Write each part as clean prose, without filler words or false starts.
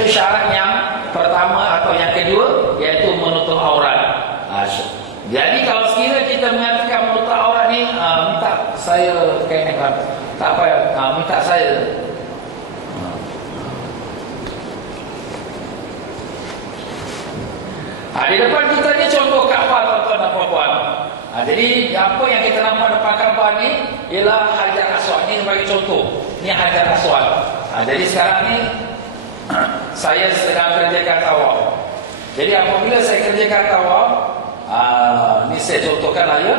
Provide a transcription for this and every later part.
Itu syarat yang pertama atau yang kedua, iaitu menutup aurat. Jadi kalau sekiranya kita mengatakan menutup aurat ni, minta saya tak apa, minta saya di depan kita ni contoh Kaabah, tuan-tuan dan puan-puan. Jadi apa yang kita nampak depan Kaabah ni ialah Hajar Aswad. Ni sebagai contoh, ni Hajar Aswad. Jadi sekarang ni saya sedang kerjakan tawaf. Jadi apabila saya kerjakan tawaf, ni saya contohkan lah ya.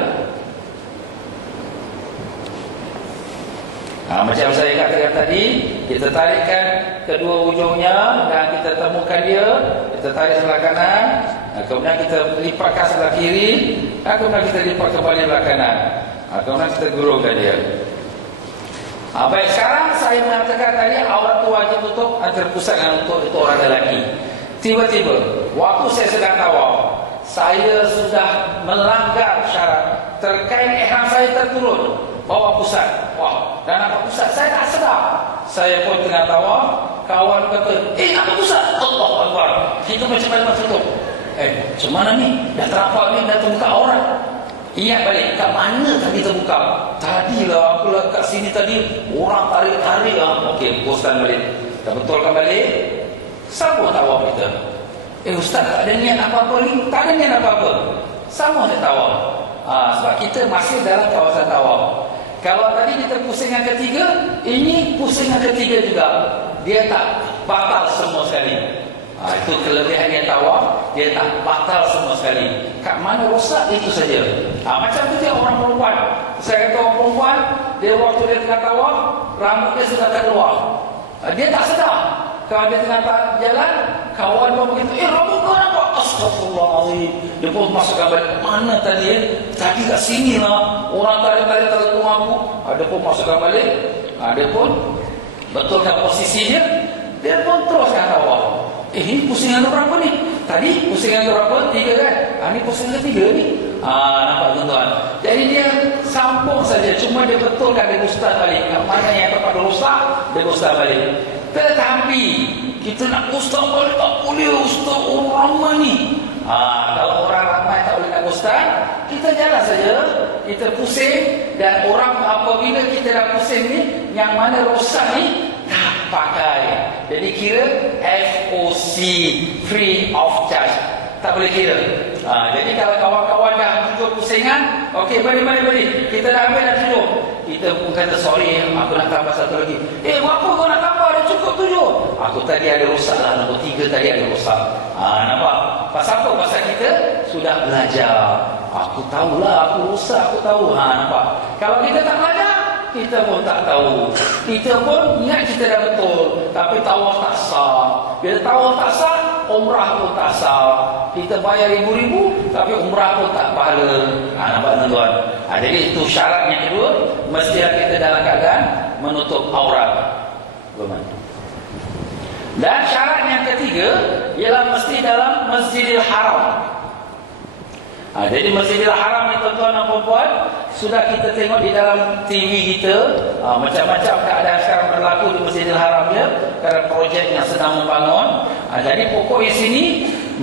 Macam saya katakan tadi, kita tarikkan kedua ujungnya dan kita temukan dia, kita tarik sebelah kanan, kemudian kita lipatkan sebelah kiri, dan kemudian kita lipat kembali sebelah kanan, kemudian kita gulungkan dia. Baik, sekarang saya mengatakan tadi aurat itu wajib tutup terpusat dengan untuk orang lelaki. Tiba-tiba waktu saya sedang tawaf, saya sudah melanggar syarat terkait ihram saya terturun bawah pusat. Wah, dan nampak pusat, saya tak sedar. Saya pun tengah tawaf, kawan kata, nampak pusat. Allahu Akbar. Kita macam mana tutup? Macam mana ni? Dah terapak ni, dah terbuka aurat. Ingat balik, kat mana tadi terbuka? Tadilah aku lah kat sini tadi, orang tarik-tarik. Okey, hapuskan balik. Dah betulkan balik. Sambung tawaf kita. Ustaz, tak ada niat apa-apa ni? Tak ada niat apa-apa. Sama saya tawaf. Sebab kita masih dalam kawasan tawaf. Kalau tadi kita pusingan ketiga, ini pusingan ketiga juga. Dia tak batal semua sekali. Itu kelebihan dia tawaf, dia tak batal semua sekali. Kat mana rosak itu saja. Macam tu dia orang perempuan. Saya kata orang perempuan, dia waktu dia tengah tawaf, rambutnya sudah terkeluar. Dia tak sedar. Kalau dia tengah jalan, kawan pun begitu, rambut kau nampak? Astagfirullahaladzim. Dia pun masukkan balik, mana tadi tadi kat sini lah, orang tarik-tarik tergantung aku. Dia pun masukkan balik, dia pun betulkan posisinya, dia pun teruskan tawaf. Ini pusingan berapa ni? Tadi pusingan berapa? 3 kan? Ini pusingan ketiga ni. Nampak tuan-tuan. Jadi dia sambung saja, cuma dia betulkan, dia ustaz balik. Mana yang tempat rosak, dia ustaz balik. Tetapi kita nak ustaz balik, tak boleh ustaz, orang ramai ni. Kalau orang ramai tak boleh nak ustaz, kita jalan saja, kita pusing. Dan orang apabila kita dah pusing ni, yang mana rosak ni tak pakai. Jadi kira FOC, free of charge, tak boleh kira. Jadi kalau kawan-kawan dah 7 pusingan, okey, balik, kita dah ambil dah 7. Kita pun kata, sorry, aku nak tambah satu lagi. Berapa kau nak tambah? Dah cukup 7. Aku tadi ada rosak lah, nombor 3 tadi ada rosak. Nampak? Pasal apa? Pasal kita sudah belajar. Aku tahulah, aku rosak, aku tahu. Nampak? Kalau kita tak belajar, kita pun tak tahu. Kita pun ingat kita dah betul, tapi tawaf tak sah. Bila tawaf tak sah, umrah pun tak sah. Kita bayar ribu-ribu, tapi umrah pun tak pahala. Nampak tuan-tuan? Jadi itu syarat yang kedua, mestilah kita dalam keadaan menutup aurat. Dan syarat yang ketiga ialah mesti dalam Masjidil Haram. Jadi Masjidil Haram ni tuan-tuan dan puan-puan, sudah kita tengok di dalam TV kita, macam-macam keadaan sekarang berlaku di Masjidil Haram ya, kerana projek yang sedang membangun. Jadi pokoknya sini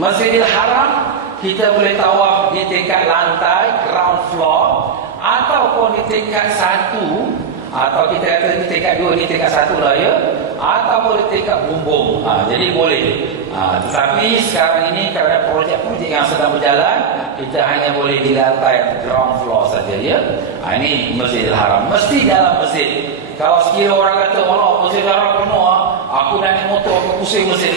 Masjidil Haram kita boleh tawaf di tingkat lantai, ground floor, ataupun di tingkat 1, atau kita kata di tingkat 2, ni tingkat 1 lah ya, ataupun di tingkat bumbung. Jadi boleh. Tetapi sekarang ini kerana projek-projek yang sedang berjalan, kita hanya boleh di lantai, ground floor saja ya. Ini Masjidil Haram, mesti dalam masjid. Kalau sekiranya orang kata, "Allah, Masjidil Haram penuh, aku naik motor, aku pusing masjid."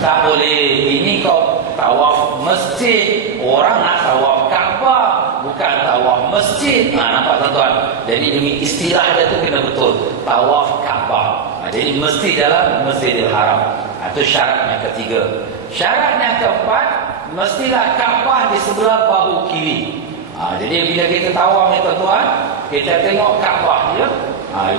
Tak boleh. Ini kau tawaf masjid. Orang nak tawaf Kaabah, bukan tawaf masjid. Nampak tuan-tuan? Jadi demi istilah dia tu kena betul. Tawaf Kaabah. Jadi mesti dalam Masjidil Haram. Itu syarat yang ketiga. Syarat yang keempat, mestilah Kaabah di sebelah bahu kiri. Jadi bila kita tawaf ni tuan-tuan, kita tengok Kaabah ya.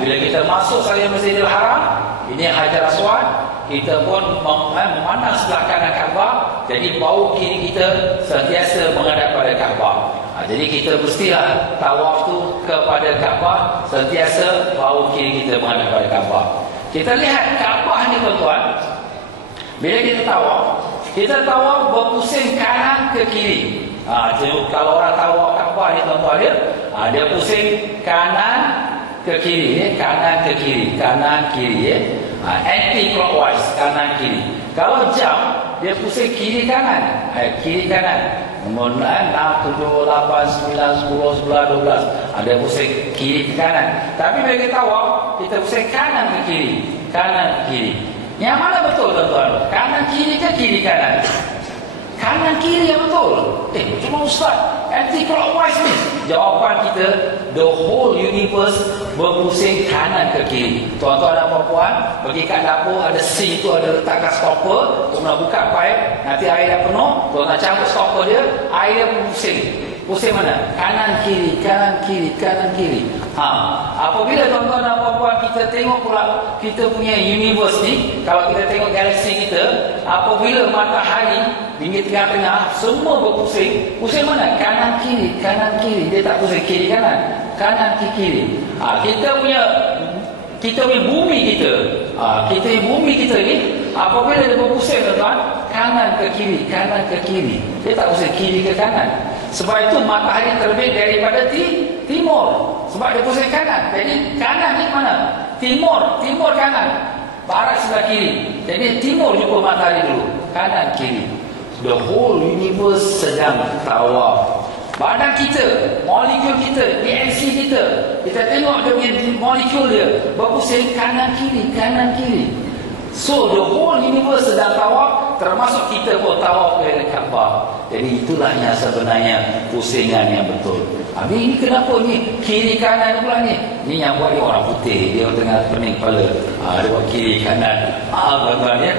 Bila kita masuk saja Masjidil Haram, ini Hajar Aswad, kita pun memandang sebelah kanan Kaabah. Jadi bahu kiri kita sentiasa menghadap pada Kaabah. Jadi kita mestilah tawaf tu kepada Kaabah, sentiasa bahu kiri kita menghadap pada Kaabah. Kita lihat Kaabah ni tuan-tuan, Bila kita tawaf berpusing kanan ke kiri. Kalau orang tawaf Kaabah ni tuan-tuan dia pusing kanan ke kiri, kanan ke kiri, kanan kiri anti clockwise, kanan kiri. Kalau jam dia pusing kiri kanan, kiri kanan. Nombor 6, 7, 8, 9, 10, 11, 12. Dia pusing kiri ke kanan. Tapi bila kita tawaf, kita pusing kanan ke kiri, kanan ke kiri. Yang mana betul tuan-tuan? Kanan kiri ke kiri kanan? Kanan kiri yang betul. Cuma Ustaz, anti-clockwise ni. Jawapan kita, the whole universe berpusing kanan ke kiri. Tuan-tuan dan puan-puan, pergi kat dapur, ada sink tu, ada letakkan stopper. Tuan-tuan buka pipe, nanti air dah penuh, tuan-tuan cabut stopper dia, air dia pusing. Pusing mana? Kanan kiri, kanan kiri, kanan kiri. Apabila tuan-tuan dan puan-puan kita tengok pula kita punya universe ni, kalau kita tengok galaksi kita, apabila matahari pinggir tengah-tengah semua berpusing, pusing mana? Kanan kiri, kanan kiri. Dia tak pusing kiri kanan, kanan kiri. Kita punya bumi kita, bumi kita ni apabila dia berpusing tuan-tuan, kanan ke kiri, kanan ke kiri. Dia tak pusing kiri ke kanan. Sebab itu matahari terbit daripada timur. Sebab dia pusing kanan. Jadi kanan ni mana? Timur kanan. Barat sebelah kiri. Jadi timur jumpa matahari dulu, kanan kiri. The whole universe sedang tawaf. Badan kita, molekul kita, DNA kita, kita tengok dia punya molekul dia berpusing kanan kiri, kanan kiri. So the whole universe sedang tawaf, termasuk kita pun tawaf ke Kaabah. Jadi itulah yang sebenarnya pusingan yang betul. Habis ini kenapa ni kiri kanan pula ni? Ni yang buat dia orang putih, dia tengah pening kepala. Dia buat kiri kanan. Tuan-tuan ya.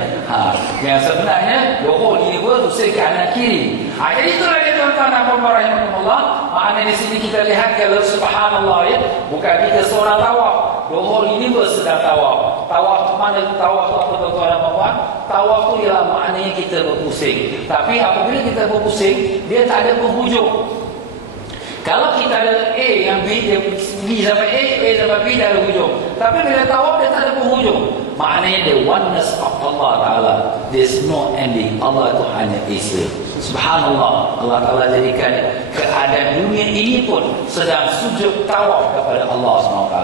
Yang sebenarnya the whole universe pusing kanan kiri. Jadi itulah dia tuan-tuan dan puan-puan rahimahumullah. Maknanya di sini kita lihat kalau subhanallah ya, bukan kita seorang tawaf. The whole universe sedang tawaf. Tawaf tu mana? Tawaf tu apa tuan-tuan dan puan-puan? Tawaf tu ialah maknanya kita berpusing. Tapi apabila kita berpusing, dia tak ada penghujung. Kalau kita ada A yang B, dia B sampai A sampai B dah ada hujung. Tapi bila tawaf dia tak ada penghujung. Maknanya the oneness of Allah Ta'ala. There's no ending. Allah itu hanya Esa. Subhanallah. Allah Ta'ala jadikan keadaan dunia ini pun sedang sujud tawaf kepada Allah SWT.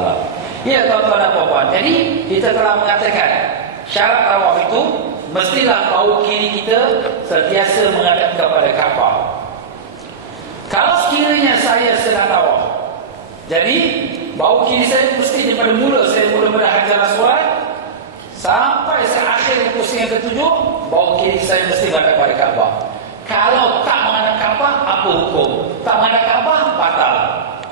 Ya tuan-tuan dan puan-puan. Jadi kita telah mengatakan syarat tawaf itu mestilah bahu kiri kita sentiasa menghadap kepada Kaabah. Kalau sekiranya saya sedang tawaf, jadi bahu kiri saya mesti daripada mula Hajar Aswad sampai akhir pusing yang ketujuh, bahu kiri saya mesti menghadap kepada Kaabah. Kalau tak menghadap Kaabah, apa hukum? Tak menghadap Kaabah, batal.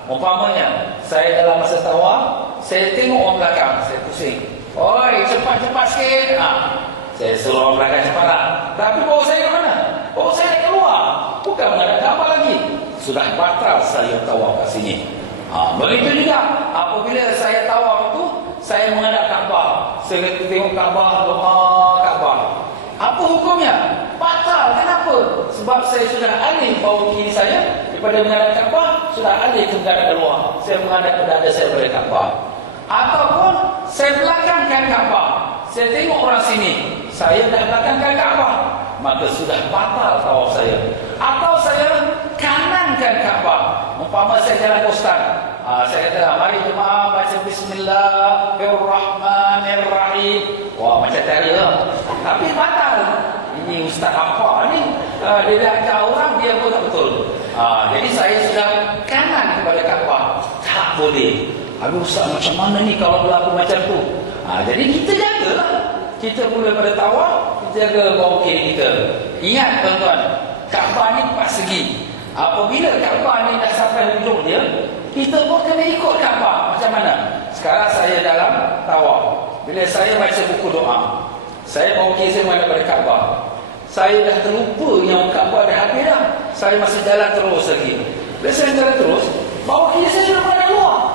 Umpamanya saya dalam masa tawaf, saya tengok orang belakang, saya pusing. Oi, cepat-cepat sikit. Saya suruh orang belakang cepatlah. Tapi bahu saya ke mana? Bahu saya keluar. Bukan menghadap Kaabah lagi. Sudah batal saya tawaf kat sini. Begitu juga apabila saya tawaf itu, saya menghadap Kaabah. Saya tengok Kaabah, doa Kaabah. Apa hukumnya? Batal. Kenapa? Sebab saya sudah alih bahu kiri saya daripada menghadap Kaabah, sudah alih ke menghadap keluar. Saya menghadap ke dada saya pada Kaabah. Ataupun saya belakangkan Kaabah. Saya tengok orang sini, saya dah belakangkan Kaabah, maka sudah batal tawaf saya. Atau saya kanankan Kaabah. Umpama saya jalan Ustaz, saya kata mari jemaah baca Bismillahirrahmanirrahim. Wah, macam tera. Tapi batal. Ini Ustaz apa ni? Dia dah ajar orang, dia pun tak betul. Jadi saya sudah kanan kepada Kaabah. Tak boleh. Aduh Ustaz, macam mana ni kalau berlaku macam tu? Jadi kita jagalah. Kita mula pada tawaf, kita jaga bahu kiri kita. Ingat tuan-tuan, Kaabah ni 4 segi. Apabila Kaabah ni dah sampai hujung dia, kita pun kena ikut Kaabah. Macam mana? Sekarang saya dalam tawaf. Bila saya baca buku doa, saya bahu kiri saya menghadap pada Kaabah. Saya dah terlupa yang Kaabah dah habis dah. Saya masih jalan terus lagi. Bila saya jalan terus, bahu kiri saya dah pada luar.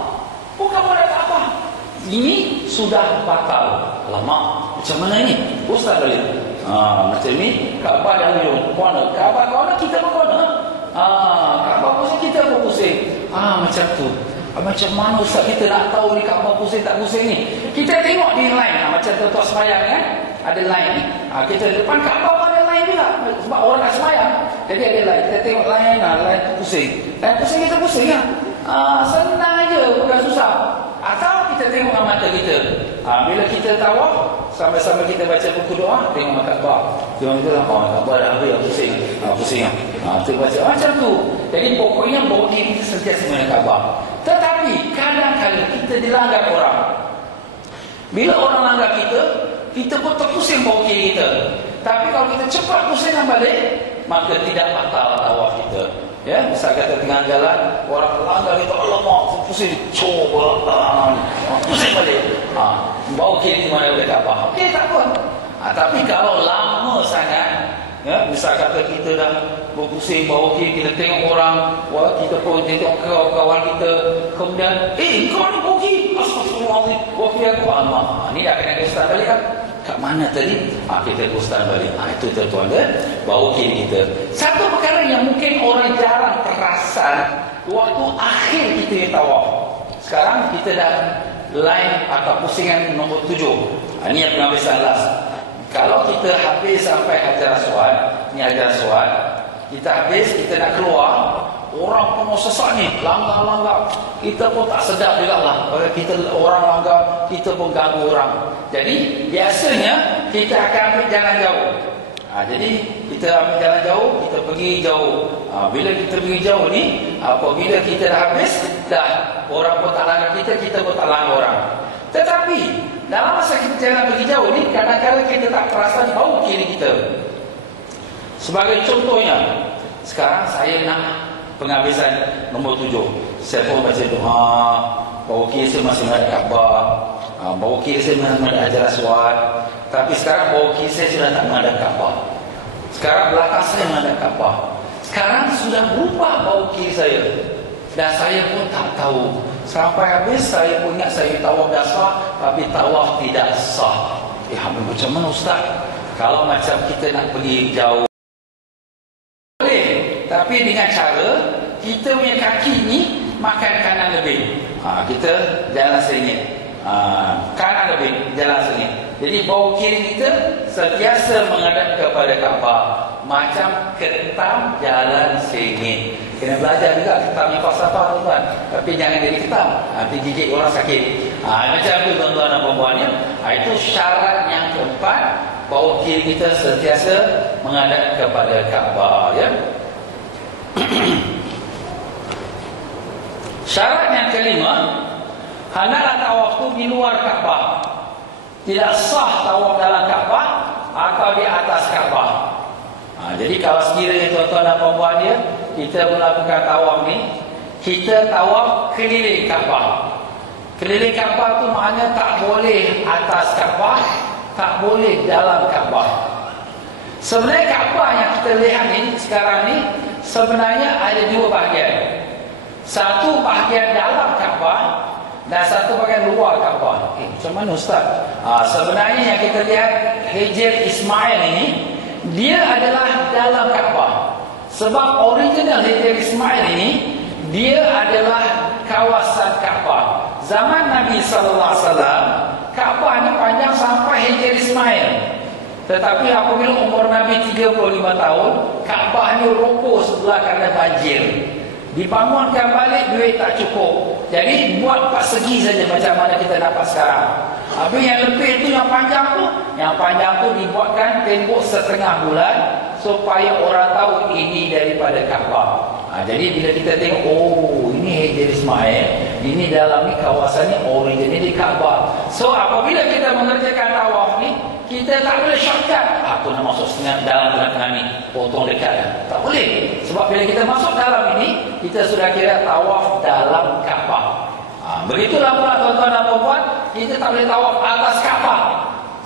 Bukan pada Kaabah. Ini sudah batal. Alamak, macam mana ini? Ustaz boleh. Macam ni, Kaabah dah hujung. Kona? Kaabah kona, kita pun kona. Kaabah pusing, kita pun pusing. Macam tu. Macam mana Ustaz kita nak tahu ni Kaabah pusing tak pusing ni? Kita tengok di line. Macam tuan-tuan sembahyang kan? ada line ni. Kita depan Kaabah pun ada line juga. Sebab orang nak sembahyang. Jadi ada line. Kita tengok line, line tu pusing. Line pusing kita pusing lah. Senang aja, bukan susah. Atau kita tengok dengan mata kita. Bila kita tawaf, sama-sama kita baca buku doa, tengok mata Kaabah. Tengok kita Kaabah dah habis, pusing. Pusing lah. Kita baca macam tu. Jadi pokoknya bawa kiri kita sentiasa menghadap Kaabah. Tetapi kadang-kadang kita dilanggar orang. Bila orang langgar kita, kita pun terpusing bawa kiri kita. Tapi kalau kita cepat pusingkan balik, maka tidak batal tawaf kita. Ya, misal kata tengah jalan, orang langgar kita, alamak, pusing, coba, pusing balik. Bawa kiri mana boleh Kaabah. Okey, tak apa. Tapi kalau lama sangat, ya, misal kata kita dah berpusing bawa kiri, kita tengok orang, kita pun tengok kawan kita, kemudian, kau ni bawa kiri, astagfirullahaladzim, bawa kiri aku, ni dah kena ustaz balik kan? Kat mana tadi? Kita ustaz balik. Itu tuan-tuan dan bawa kiri kita. Satu perkara yang mungkin orang jarang perasan waktu akhir kita yang tawaf. Sekarang kita dah line atau pusingan nombor 7. Ini yang penghabisan last. Kalau kita habis sampai Hajar Aswad, ni Hajar Aswad, kita habis, kita nak keluar, orang penuh sesak ni, langgar-langgar. Kita pun tak sedap juga lah. Kalau kita orang langgar, kita pun ganggu orang. Jadi, biasanya kita akan ambil jalan jauh. Jadi, kita ambil jalan jauh, kita pergi jauh. Bila kita pergi jauh ni, apabila kita dah habis, dah orang pun tak langgar kita, kita pun tak langgar orang. Tetapi, dalam masa kita jalan pergi jauh ni, kadang-kadang kita tak perasan bau kiri kita. Sebagai contohnya, sekarang saya nak penghabisan nombor 7. Saya pun baca doa, bau kiri saya masih menghadap Kaabah, bau kiri saya menghadap Hajar Aswad. Tapi sekarang bau kiri saya sudah tak menghadap Kaabah. Sekarang belakang saya menghadap Kaabah. Sekarang sudah berubah bau kiri saya. Dan saya pun tak tahu. Sampai habis saya pun ingat saya tawaf dah sah, tapi tawaf tidak sah. Macam mana ustaz? Kalau macam kita nak pergi jauh, boleh. Tapi dengan cara kita punya kaki ni makan kanan lebih. Kita jalan sini. Kanan lebih, jalan sini. Jadi bau kiri kita sentiasa menghadap kepada Kaabah. Macam ketam jalan sini. Kena belajar juga ketam yang falsafah tuan. Tapi jangan jadi ketam, nanti gigit orang sakit. Macam tu tuan-tuan dan puan-puan ya. Itu syarat yang keempat, bau kiri kita sentiasa menghadap kepada Kaabah ya. Syarat yang kelima, hendaklah tawaf itu di luar Kaabah. Tidak sah tawaf dalam Kaabah atau di atas Kaabah. Jadi kalau sekiranya tuan-tuan dan puan-puan dia, kita melakukan tawaf ni, kita tawaf keliling Kaabah. Keliling Kaabah tu maknanya tak boleh atas Kaabah, tak boleh dalam Kaabah. Sebenarnya Kaabah yang kita lihat ni sekarang ni sebenarnya ada dua bahagian. Satu bahagian dalam Kaabah dan satu bahagian luar Kaabah. Macam mana ustaz? Sebenarnya yang kita lihat Hajar Ismail ini, dia adalah dalam Kaabah. Sebab original Hajar Ismail ini, dia adalah kawasan Kaabah. Zaman Nabi SAW, Kaabah ni panjang sampai Hajar Ismail. Tetapi apabila umur Nabi 35 tahun, Kaabah ni roboh sebelah kerana banjir. Dibangunkan balik, duit tak cukup. Jadi buat 4 segi saja macam mana kita dapat sekarang. Habis yang lebih tu, yang panjang tu dibuatkan tembok setengah bulan supaya orang tahu ini daripada Kaabah. Jadi bila kita tengok, ini Hajar Ismail, ini dalam ni kawasan ni original di Kaabah. So apabila kita mengerjakan tawaf ni, kita tak boleh shortcut. Aku nak masuk dalam tengah ni, potong dekat kan? Tak boleh. Sebab bila kita masuk dalam ini, kita sudah kira tawaf dalam Kaabah. Begitulah pula tuan-tuan dan puan-puan, kita tak boleh tawaf atas Kaabah.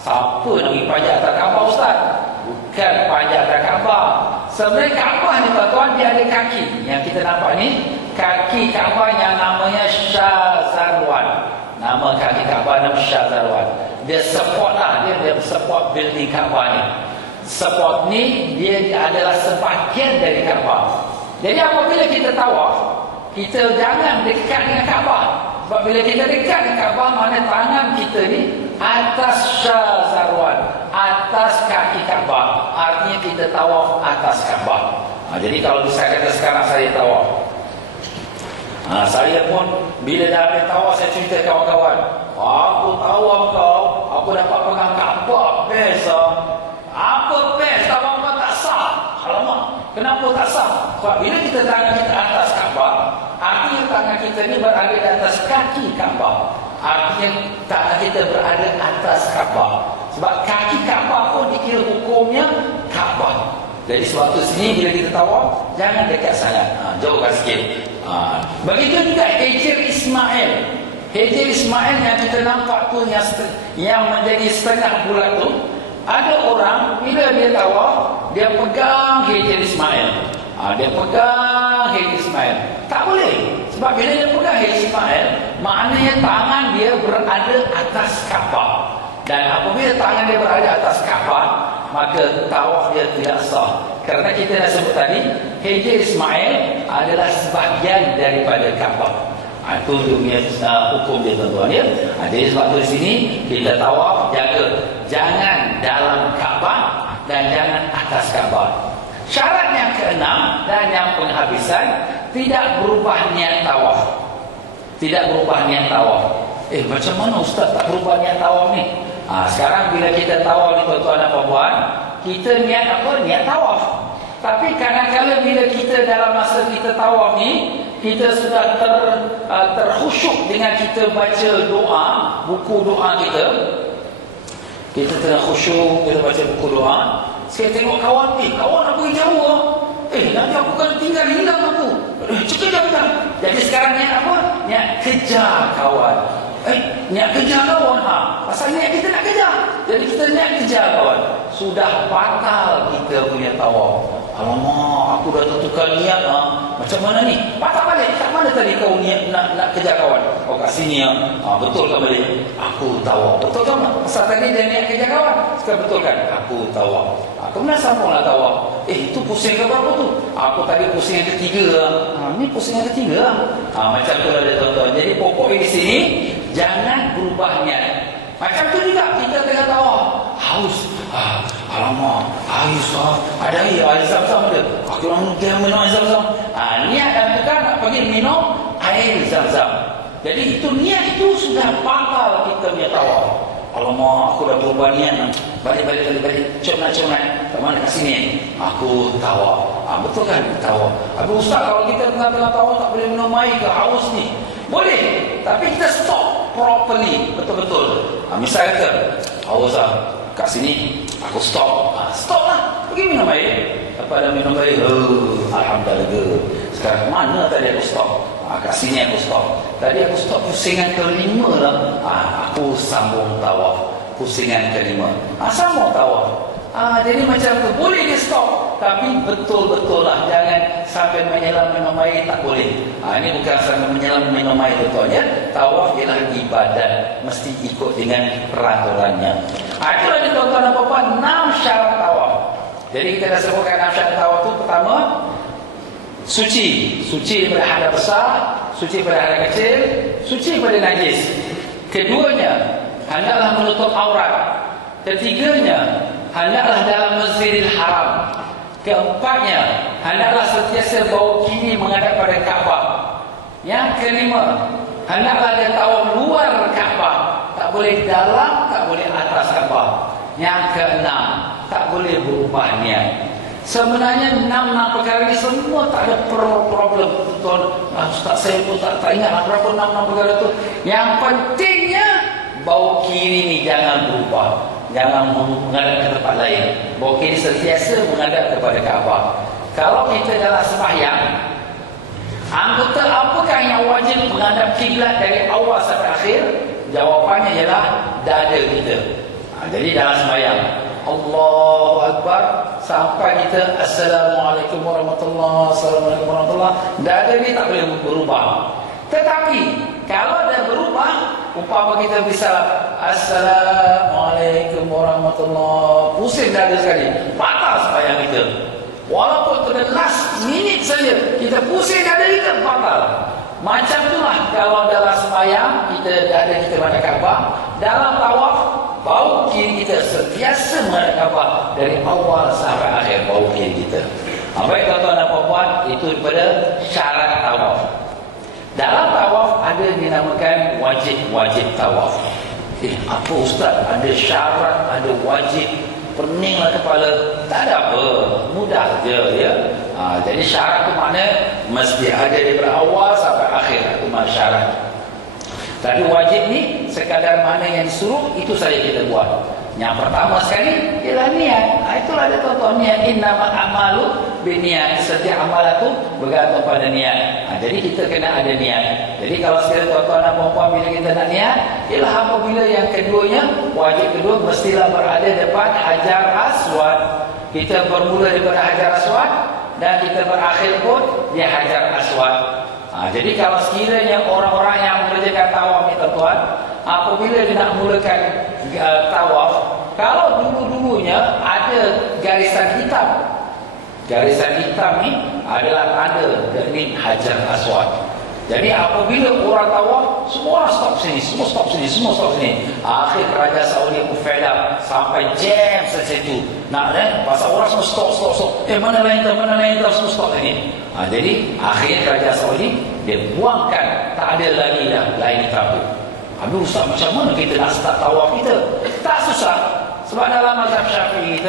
Siapa nak pergi panjat atas Kaabah ustaz? Bukan panjat atas Kaabah. Sebenarnya Kaabah ni tuan-tuan, dia ada kaki. Yang kita nampak ni, kaki Kaabah yang namanya Syazarwan. Nama kaki Kaabah nama Syazarwan. Dia support lah, dia support building Kaabah ni. Support ni dia adalah sebahagian dari Kaabah. Jadi apabila kita tawaf, kita jangan dekat dengan Kaabah. Sebab bila kita dekat dengan Kaabah, mana tangan kita ni atas Syazarwan, atas kaki Kaabah. Artinya kita tawaf atas Kaabah. Jadi kalau saya kata sekarang saya tawaf, saya pun bila dah habis tawaf, saya cerita kawan-kawan, aku tawaf kau, aku dapat pegang Kaabah, best. Apa best? Tawaf kau tak sah. Alamak, kenapa tak sah? Sebab bila kita tangan kita atas Kaabah, artinya tangan kita ni berada di atas kaki Kaabah. Artinya tangan kita berada atas Kaabah. Sebab kaki Kaabah pun dikira hukumnya Kaabah. Jadi suatu sini bila kita tawaf, jangan dekat sangat, jauhkan sikit. Begitu juga Hajar Ismail. Hajar Ismail yang kita nampak tu, yang menjadi setengah bulat tu, ada orang bila dia tawaf, dia pegang Hajar Ismail. Dia pegang Hajar Ismail. Tak boleh. Sebab bila dia pegang Hajar Ismail, maknanya tangan dia berada atas Kaabah. Dan apabila tangan dia berada atas Kaabah, maka tawaf dia tidak sah. Kerana kita dah sebut tadi, Hajar Ismail adalah sebahagian daripada Kaabah. Itu hukum dia, tuan-tuan ya. Jadi sebab tu di sini kita tawaf, jaga jangan dalam Kaabah dan jangan atas Kaabah. Syarat yang keenam dan yang penghabisan, tidak berubah niat tawaf. Tidak berubah niat tawaf. Macam mana Ustaz tak berubah niat tawaf ni? Sekarang bila kita tawaf ni, tuan-tuan dan puan-puan, kita niat apa? Niat tawaf. Tapi kadang-kadang bila kita dalam masa kita tawaf ni, kita sudah terkhusyuk dengan kita baca doa, buku doa kita. Kita tengah khusyuk, kita baca buku doa. Saya tengok kawan, kawan nak pergi jauh lah. Nanti aku kan tinggal hilang aku. Cekejap dah. Jadi sekarang niat apa? Niat kejar kawan. Niat kejar kawan. Pasal niat kita nak kejar. Jadi kita niat kejar kawan. Sudah batal kita punya tawaf. Alamak, aku dah tentukan niat. Macam mana ni? Batal balik. Kat mana tadi kau niat nak kejar kawan? Oh, kat sini ya. Betul kan balik? Aku tawaf. Betul kan? Pasal tadi dia niat kejar kawan. Sekarang betul kan? Aku tawaf. Kemudian sambunglah tawaf. Itu pusing ke berapa tu? Aku tadi pusing yang ketiga. Ni pusing yang ketiga. Macam tu lah dia, tuan-tuan. Jadi pokok di sini, jangan berubah niat. Macam tu juga kita tengah tawaf, haus. Alamak, haus. Ada air zam-zam ada. Aku orang dia minum air zam-zam. Niat dan tukar nak pergi minum air zam-zam. Jadi itu niat itu sudah batal kita punya tawaf. Alamak, aku dah berubah niat. Balik. Cok nak. Tak mana kat sini. Aku tawaf. Betul kan? Tawaf. Habis Ustaz, kalau kita tengah-tengah tawaf tak boleh minum air ke? Haus ni. Boleh. Tapi kita stop properly. Betul-betul. Misalnya kata, haus lah. Kat sini, aku stop. Stop lah. Pergi minum air. Lepas dah minum air, alhamdulillah. Sekarang mana tadi aku stop? Kat sini aku stop. Tadi aku stop pusingan kelima lah. Aku sambung tawaf. Pusingan kelima. Sambung tawaf. Jadi macam tu. Boleh dia stop. Tapi betul-betul lah. Jangan sampai menyelam minum air. Tak boleh. Ini bukan sampai menyelam minum air, tuan-tuan ya. Tawaf ialah ibadat. Mesti ikut dengan peraturannya. Itulah dia, tuan-tuan dan puan-puan, 6 syarat tawaf. Jadi kita dah sebutkan 6 syarat tawaf tu. Pertama, suci. Suci daripada hadas besar, suci daripada hadas kecil, suci daripada najis. Keduanya, hendaklah menutup aurat. Ketiganya, hendaklah dalam Masjidil Haram. Keempatnya, hendaklah sentiasa bau kiri menghadap pada Kaabah. Yang kelima, hendaklah dia tawaf luar Kaabah. Tak boleh dalam, tak boleh atas Kaabah. Yang keenam, tak boleh berubah niat. Sebenarnya 6 perkara ini semua tak ada problem, tuan. Ustaz saya pun tak ingat berapa 6 perkara itu. Yang pentingnya bau kiri ni jangan berubah. Jangan menghadap ke tempat lain. Bau kiri sentiasa menghadap kepada Kaabah. Kalau kita dalam sembahyang, anggota apakah yang wajib menghadap kiblat dari awal sampai akhir? Jawapannya ialah dada kita. Jadi dalam sembahyang, Allahu Akbar sampai kita Assalamualaikum warahmatullahi wabarakatuh. Dada ni tak boleh berubah. Tetapi kalau ada berubah, umpama kita bisa Assalamualaikum warahmatullahi, pusing dada sekali, batal sembahyang kita. Walaupun pada last minute saja kita pusing dada kita, batal. Macam itulah kalau dalam sembahyang kita dada kita pada Kaabah, dalam tawaf bau kiri kita sentiasa menghadap Kaabah dari awal sampai akhir bau kiri kita. Baik tuan-tuan dan puan-puan, itu daripada syarat tawaf. Dalam tawaf ada dinamakan wajib-wajib tawaf. Apa Ustaz? Ada syarat, ada wajib, peninglah kepala. Tak ada apa, mudah je ya. Jadi syarat tu makna mesti ada daripada awal sampai akhir. Itu makna syarat. Tapi wajib ni sekadar mana yang disuruh, itu saja kita buat. Yang pertama sekali ialah niat. Itulah dia tuan-tuan, niat. Innamal a'malu binniat. Setiap amalan tu bergantung pada niat. Jadi kita kena ada niat. Jadi kalau sekali tuan-tuan dan puan-puan, bila kita nak niat, ialah apabila yang keduanya, wajib kedua mestilah berada depan Hajar Aswad. Kita bermula daripada Hajar Aswad dan kita berakhir pun di Hajar Aswad. Jadi kalau sekiranya orang-orang yang mengerjakan tawaf ni tuan-tuan, apabila dia nak mulakan tawaf, kalau dulu-dulunya ada garisan hitam. Garisan hitam ni adalah tanda dari Hajar Aswad. Jadi apabila orang tawaf, semua orang stop sini, semua stop sini, semua stop sini. Akhir Raja Saudi pun fed up sampai jam situ. Nak pasal orang semua stop. Mana lain semua stop sini. Jadi akhir Raja Saudi dia buangkan, tak ada lagi dah lain itu. Habis Ustaz, macam mana kita nak start tawaf kita? Tak susah. Sebab dalam mazhab Syafi'i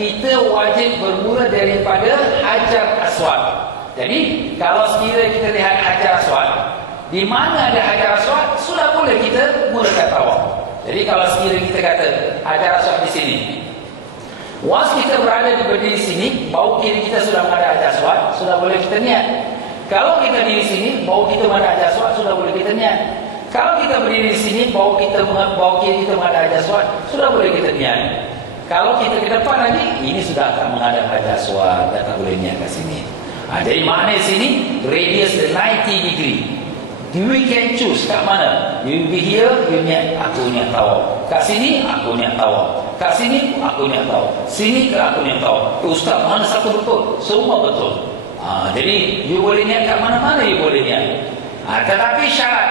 kita wajib bermula daripada Hajar Aswad. Jadi kalau sekiranya kita lihat Hajar Aswad, di mana ada Hajar Aswad, sudah boleh kita mulakan tawaf. Jadi kalau sekiranya kita kata Hajar Aswad di sini, once kita berada di berdiri sini, bau kiri kita sudah menghadap Hajar Aswad, sudah boleh kita niat. Kalau kita di sini, bau kita menghadap Hajar Aswad, sudah boleh kita niat. Kalau kita berdiri di sini, bau kiri kita menghadap Hajar Aswad, sudah boleh kita niat. Kalau kita ke depan lagi, ini sudah akan menghadap Hajar Aswad, dah tak boleh niat kat sini. Jadi makna di sini radius 90 degree. We can choose kat mana. You be here, you niat aku niat tawaf. Kat sini aku niat tawaf. Kat sini aku niat tawaf. Sini ke aku niat tawaf. Ustaz, mana satu betul? Semua betul. Jadi you boleh niat kat mana-mana, you boleh niat. Tetapi syarat,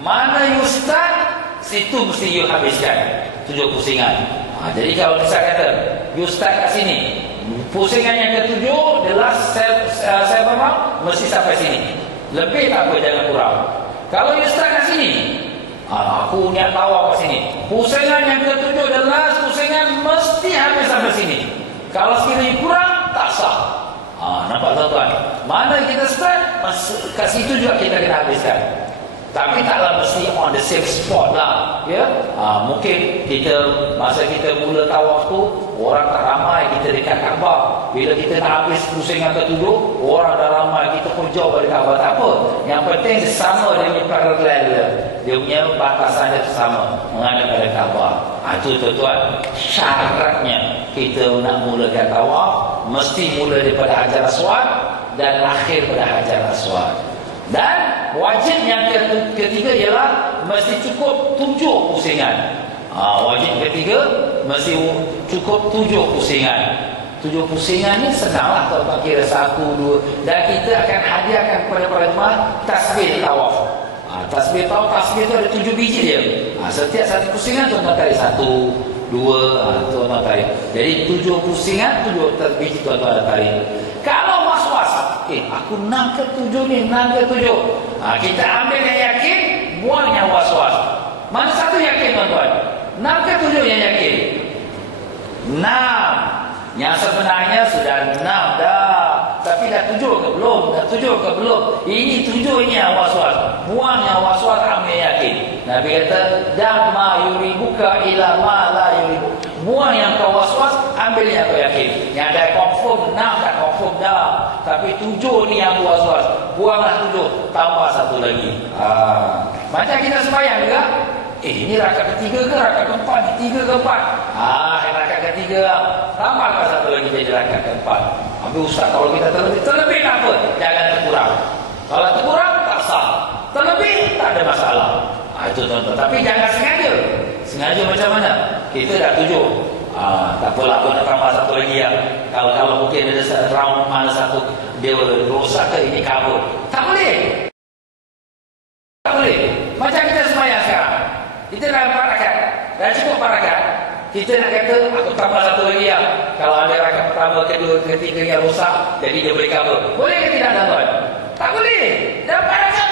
mana you start, situ mesti you habiskan 7 pusingan. Jadi kalau saya kata you start kat sini, pusingan yang ke-7, the last saya berapa, mesti sampai sini. Lebih tak apa, jangan kurang. Kalau you start kat sini, aku niat tawaf kat sini, pusingan yang ke-7, the last pusingan mesti habis sampai sini. Kalau sekiranya kurang, tak sah. Nampak tuan-tuan? Mana kita start, kat situ juga kita kena habiskan. Tapi taklah mesti on the same spot lah, ya. Mungkin masa kita mula tawaf tu, orang tak ramai, kita dekat Kaabah. Bila kita nak habis pusingan ke-7, orang dah ramai, kita pun jauh dari Kaabah. Tak apa, yang penting sama dia punya paralel dia punya batasan dia sama menghadap pada Kaabah. Itu tuan-tuan, syaratnya kita nak mulakan tawaf mesti mula daripada Hajar Aswad dan akhir pada Hajar Aswad. Dan wajib yang ketiga ialah mesti cukup 7 pusingan. Wajib ketiga mesti cukup 7 pusingan. 7 pusingan ni senanglah tuan-tuan kira 1, 2. Dan kita akan hadiahkan kepada para jemaah tasbih tawaf. Tasbih tawaf, tasbih tu ada 7 biji dia. Setiap satu pusingan tuan-tuan tarik 1, 2, tuan-tuan tarik. Jadi 7 pusingan, 7 biji tuan-tuan ada tarik. Kalau was-was, aku 6 ke 7 ni, 6 ke 7. Kita ambil yang yakin, buang yang was-was. Mana satu yakin tuan-tuan? 6 ke 7 yang yakin? 6. Yang sebenarnya sudah 6 dah. Tapi dah 7 ke belum? Dah 7 ke belum? Ini 7 ini yang was-was. Buang yang was-was, ambil yang yakin. Nabi kata, "Dama yuribuka ila ma la yuribu." Buang yang kau was-was, ambil yang kau yakin. Yang dah confirm 6 dah confirm dah. Tapi 7 ni yang was-was. Buanglah 7, tambah 1 lagi. Macam kita sembahyang juga. Ini rakaat ketiga ke rakaat keempat? Ketiga ke empat? Rakaat ketiga. Tambahkan 1 lagi jadi rakaat keempat. Habis Ustaz, kalau kita terlebih tak apa, jangan terkurang. Kalau terkurang tak sah. Terlebih tak ada masalah. Itu tuan-tuan. Tapi jangan sengaja. Sengaja macam mana? Kita dah 7. Tak apalah, aku nak tambah 1 lagi ya. Kalau mungkin ada round mana satu dia rosak ke ini kabur. Tak boleh. Tak boleh. Macam kita sembahyang sekarang. Kita dah 4 rakaat. dah cukup barakat. Kita nak kata aku tambah satu lagi ya. Kalau ada rakaat pertama, kedua, ketiga yang rosak, jadi dia boleh cover. Boleh ke tidak tuan-tuan? Tak boleh. Dah barakat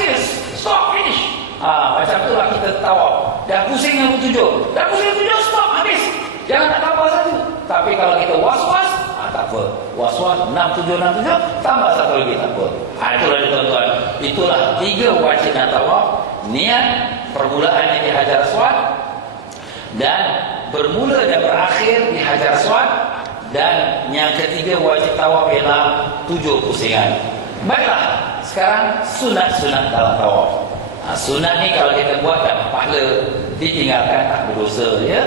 habis. Stop, finish. Macam itulah kita tawaf. Dah pusing yang tujuh. Dah pusing tujuh, stop, habis. Jangan nak tambah satu. Tapi kalau kita was-was, tak apa. Was-was 6767 tambah satu lagi tak apa. Itulah dia tuan-tuan. Itulah 3 wajib nak tawaf. Niat, permulaannya di Hajar Aswad, dan bermula dan berakhir di Hajar Aswad, dan yang ketiga wajib tawaf ialah 7 pusingan. Baiklah, sekarang sunat-sunat dalam tawaf. Sunat ni kalau kita buat dapat pahala, ditinggalkan tak berdosa ya.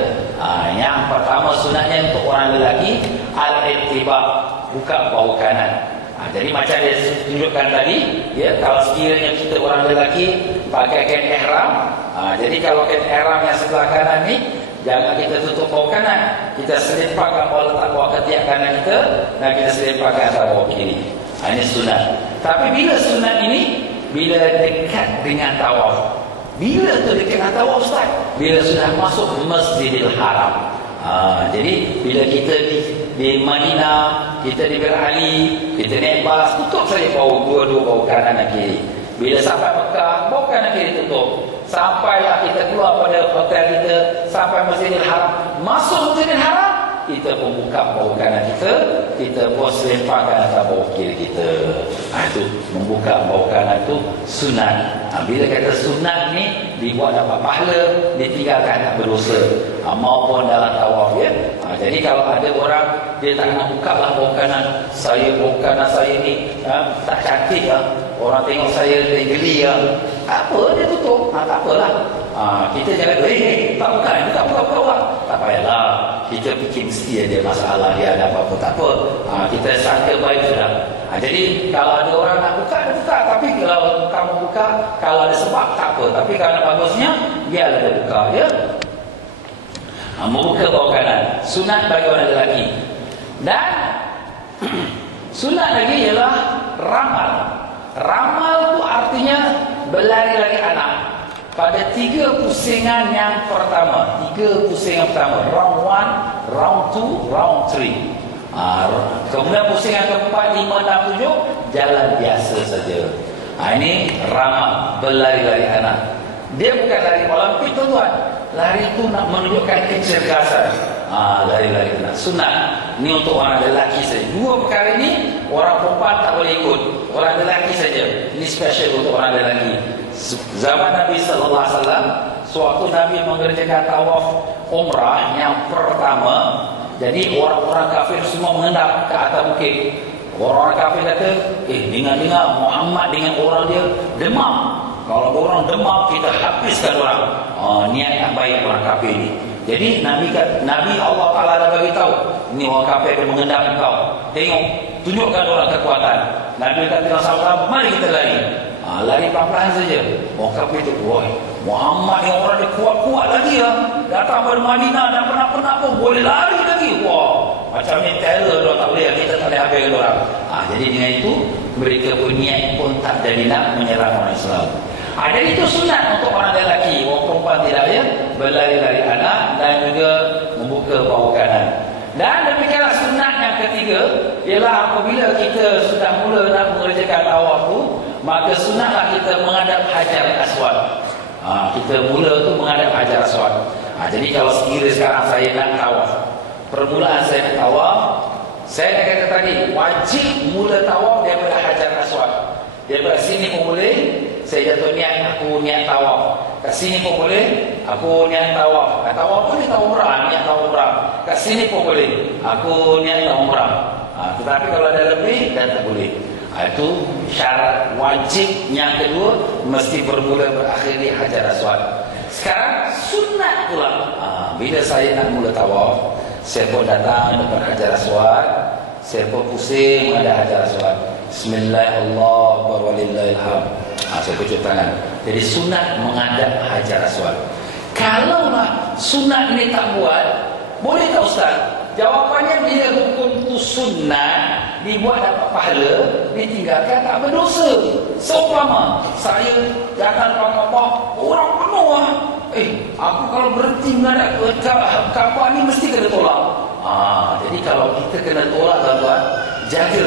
Yang pertama sunatnya untuk orang lelaki al-ittiba, buka bahu kanan. Jadi macam dia tunjukkan tadi ya, kalau sekiranya kita orang lelaki pakai kain ihram, jadi kalau kain ihram yang sebelah kanan ni jangan kita tutup bahu kanan, kita selipakkan bola letak bawah ketiak kanan kita dan kita selipakkan atas bawah kiri. Ini sunat. Tapi bila sunat ini bila dekat dengan tawaf. Bila tu dekat dengan tawaf Ustaz? Bila sudah masuk Masjidil Haram. Jadi bila kita di Madinah, kita di Bir Ali, kita naik bas, tutup saja dua-dua bau kanan dan kiri. Bila sampai Mekah, bau kanan kiri tutup. Sampailah kita keluar pada hotel kita, sampai Masjidil Haram. Masuk Masjidil Haram, kita pun buka bau kanan kita pun selempangkan atas bau kiri kita. Itu membuka bau kanan itu sunat. Bila kata sunat ni dibuat dapat pahala, ditinggalkan tak berdosa, maupun dalam tawaf ya. Jadi kalau ada orang dia tak nak buka lah bau kanan saya ni tak cantik lah, orang tengok saya dia geli lah, apa dia tutup, tak apalah. Kita jangan tak buka, tak buka, tak payahlah. Kita fikir mesti ada masalah, dia ada apa-apa, tak apa. Kita sangka baik sudah. Jadi kalau ada orang nak buka, dia buka. Tapi kalau kamu buka, kalau ada sebab tak apa. Tapi kalau bagusnya, biarlah dia buka ya. Membuka bawah kanan, sunat bagi orang lelaki. Dan sunat lagi ialah ramal. Ramal tu artinya berlari-lari anak. Pada 3 pusingan yang pertama, 3 pusingan pertama, round 1, round 2, round 3. Kemudian pusingan keempat, 5, 6, 7 jalan biasa saja. Ini ramal, berlari-lari anak. Dia bukan lari Olimpik tuan-tuan. Lari itu nak menunjukkan kecergasan. Lari-lari anak sunat. Ini untuk orang lelaki saja. 2 perkara ini orang perempuan tak boleh ikut. Orang lelaki saja. Ini special untuk orang lelaki. Zaman Nabi sallallahu alaihi wasallam, suatu Nabi mengerjakan tawaf umrah yang pertama. Jadi orang-orang kafir semua mengendap ke atas bukit. Orang-orang kafir kata, dengar-dengar Muhammad dengan orang dia demam. Kalau orang demam, kita habiskan orang. Niat tak baik orang kafir ni. Jadi Nabi Allah Ta'ala dah bagi tahu, ini orang kafir dia mengendap kau. Tengok, tunjukkan orang kekuatan. Nabi kata dengan sahabat, mari kita lari. Lari pelan-pelan saja. Orang kafir tu, Muhammad yang orang dia kuat-kuat lagi lah. Datang pada Madinah dan penat-penat pun boleh lari lagi. Macam ni terror orang tak boleh. Kita tak boleh habis orang. Jadi dengan itu mereka pun niat pun tak jadi nak menyerang orang Islam. Jadi itu sunat untuk orang lelaki. Orang perempuan tidak ya. Berlari-lari anak dan juga membuka bahu kanan. Dan demikianlah sunat yang ketiga ialah apabila kita sudah mula nak mengerjakan tawaf tu, maka sunatlah kita menghadap Hajar Aswad. Kita mula tu menghadap Hajar Aswad. Jadi kalau sekiranya sekarang saya nak tawaf, permulaan saya nak tawaf, saya nak kata tadi wajib mula tawaf daripada Hajar Aswad. Daripada sini pun boleh, saya jatuh niat aku niat tawaf. Kat sini pun boleh, aku niat tawaf. Tawaf pun niat umrah, niat umrah. Kat sini pun boleh, aku niat umrah. Tetapi kalau ada lebih dan tak boleh. Itu syarat wajib yang kedua, mesti bermula berakhir di Hajar Aswad. Sekarang sunat pula. Bila saya nak mula tawaf, saya pun datang depan Hajar Aswad, saya pun pusing menghadap Hajar Aswad. Bismillahirrahmanirrahim. Saya pucuk tangan. Jadi sunat menghadap Hajar Aswad. Kalaulah sunat ini tak buat, boleh tak Ustaz? Jawapannya bila hukum itu sunat, dibuat dapat pahala, ditinggalkan tak berdosa. Seumpama saya jangan apa-apa, orang penuh aku kalau berhenti menghadap Kaabah ni mesti kena tolak. Jadi kalau kita kena tolak tuan-tuan, jaga